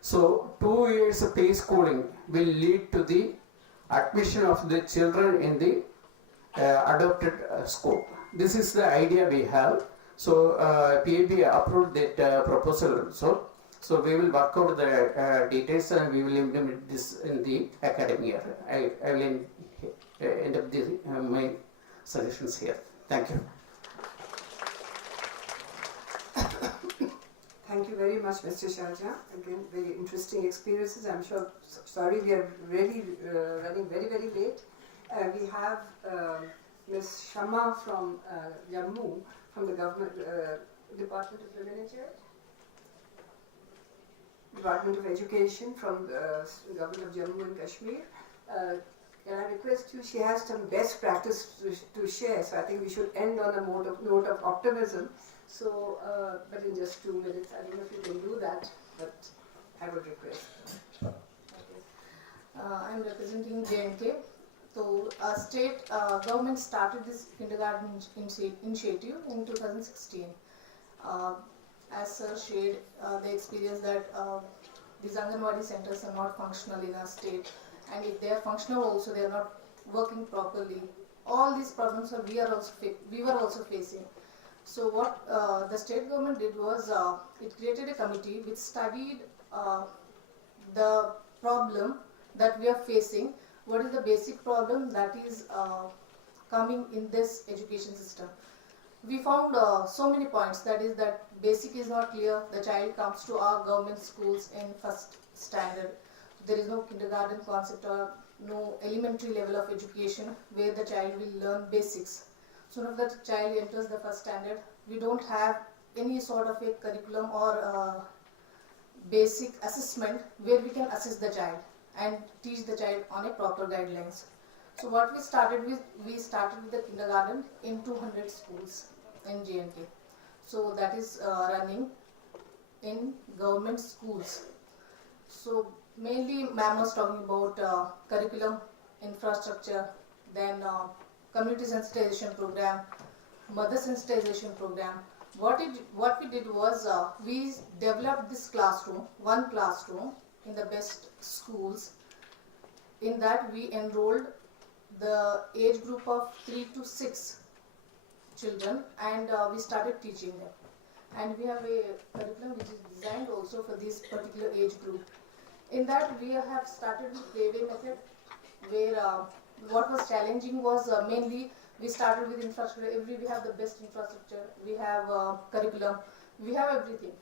So 2 years of preschooling will lead to the admission of the children in the adopted school. This is the idea we have. So PAB approved that proposal also. So we will work out the details and we will implement this in the academic year. I will end up my suggestions here. Thank you. Thank you very much, Mr. Sharjah. Again, very interesting experiences. I'm sure, sorry, we are really running very late. We have Ms. Shama from Jammu, from the Government Department of Women and Child. Department of Education from the Government of Jammu and Kashmir. Can I request you, she has some best practice to share, so I think we should end on a note of optimism. So, but in just 2 minutes, I don't know if you can do that, but I would request. I'm representing J&K. So, state government started this kindergarten initiative in 2016. As Sir shared the experience that these Anganwadi centers are not functional in our state, and if they are functional also, they are not working properly. All these problems we were also facing. So what the state government did was it created a committee which studied the problem that we are facing. What is the basic problem that is coming in this education system? We found so many points. That is that basic is not clear. The child comes to our government schools in first standard. There is no kindergarten concept or no elementary level of education where the child will learn basics. Soon as the child enters the first standard, we don't have any sort of a curriculum or basic assessment where we can assess the child and teach the child on a proper guidelines. So what we started with the kindergarten in 200 schools in J&K. So that is running in government schools. So mainly ma'am was talking about curriculum, infrastructure, then community sensitization program, mother sensitization program. What we did was we developed this classroom, one classroom in the best schools. In that we enrolled the age group of 3 to 6 children, and we started teaching them. And we have a curriculum which is designed also for this particular age group. In that we have started with playway method, where what was challenging was mainly we started with infrastructure. We have the best infrastructure, we have curriculum, we have everything.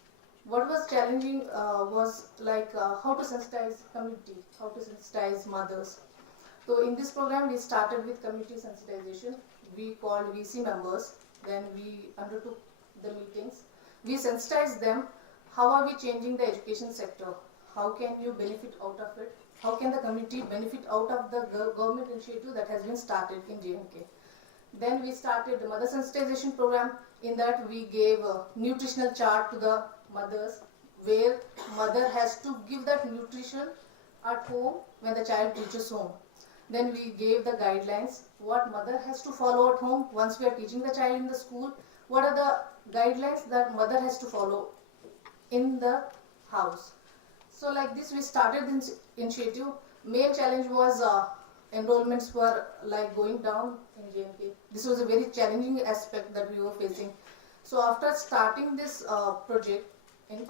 What was challenging was like how to sensitize community, how to sensitize mothers. So in this program we started with community sensitization. We called VC members, then we undertook the meetings. We sensitized them. How are we changing the education sector? How can you benefit out of it? How can the community benefit out of the government initiative that has been started in J&K? Then we started the mother sensitization program. In that we gave a nutritional chart to the mothers, where mother has to give that nutrition at home when the child reaches home. Then we gave the guidelines, what mother has to follow at home once we are teaching the child in the school. What are the guidelines that mother has to follow in the house? So like this we started this initiative. Main challenge was enrollments were like going down in J&K. This was a very challenging aspect that we were facing. So after starting this project in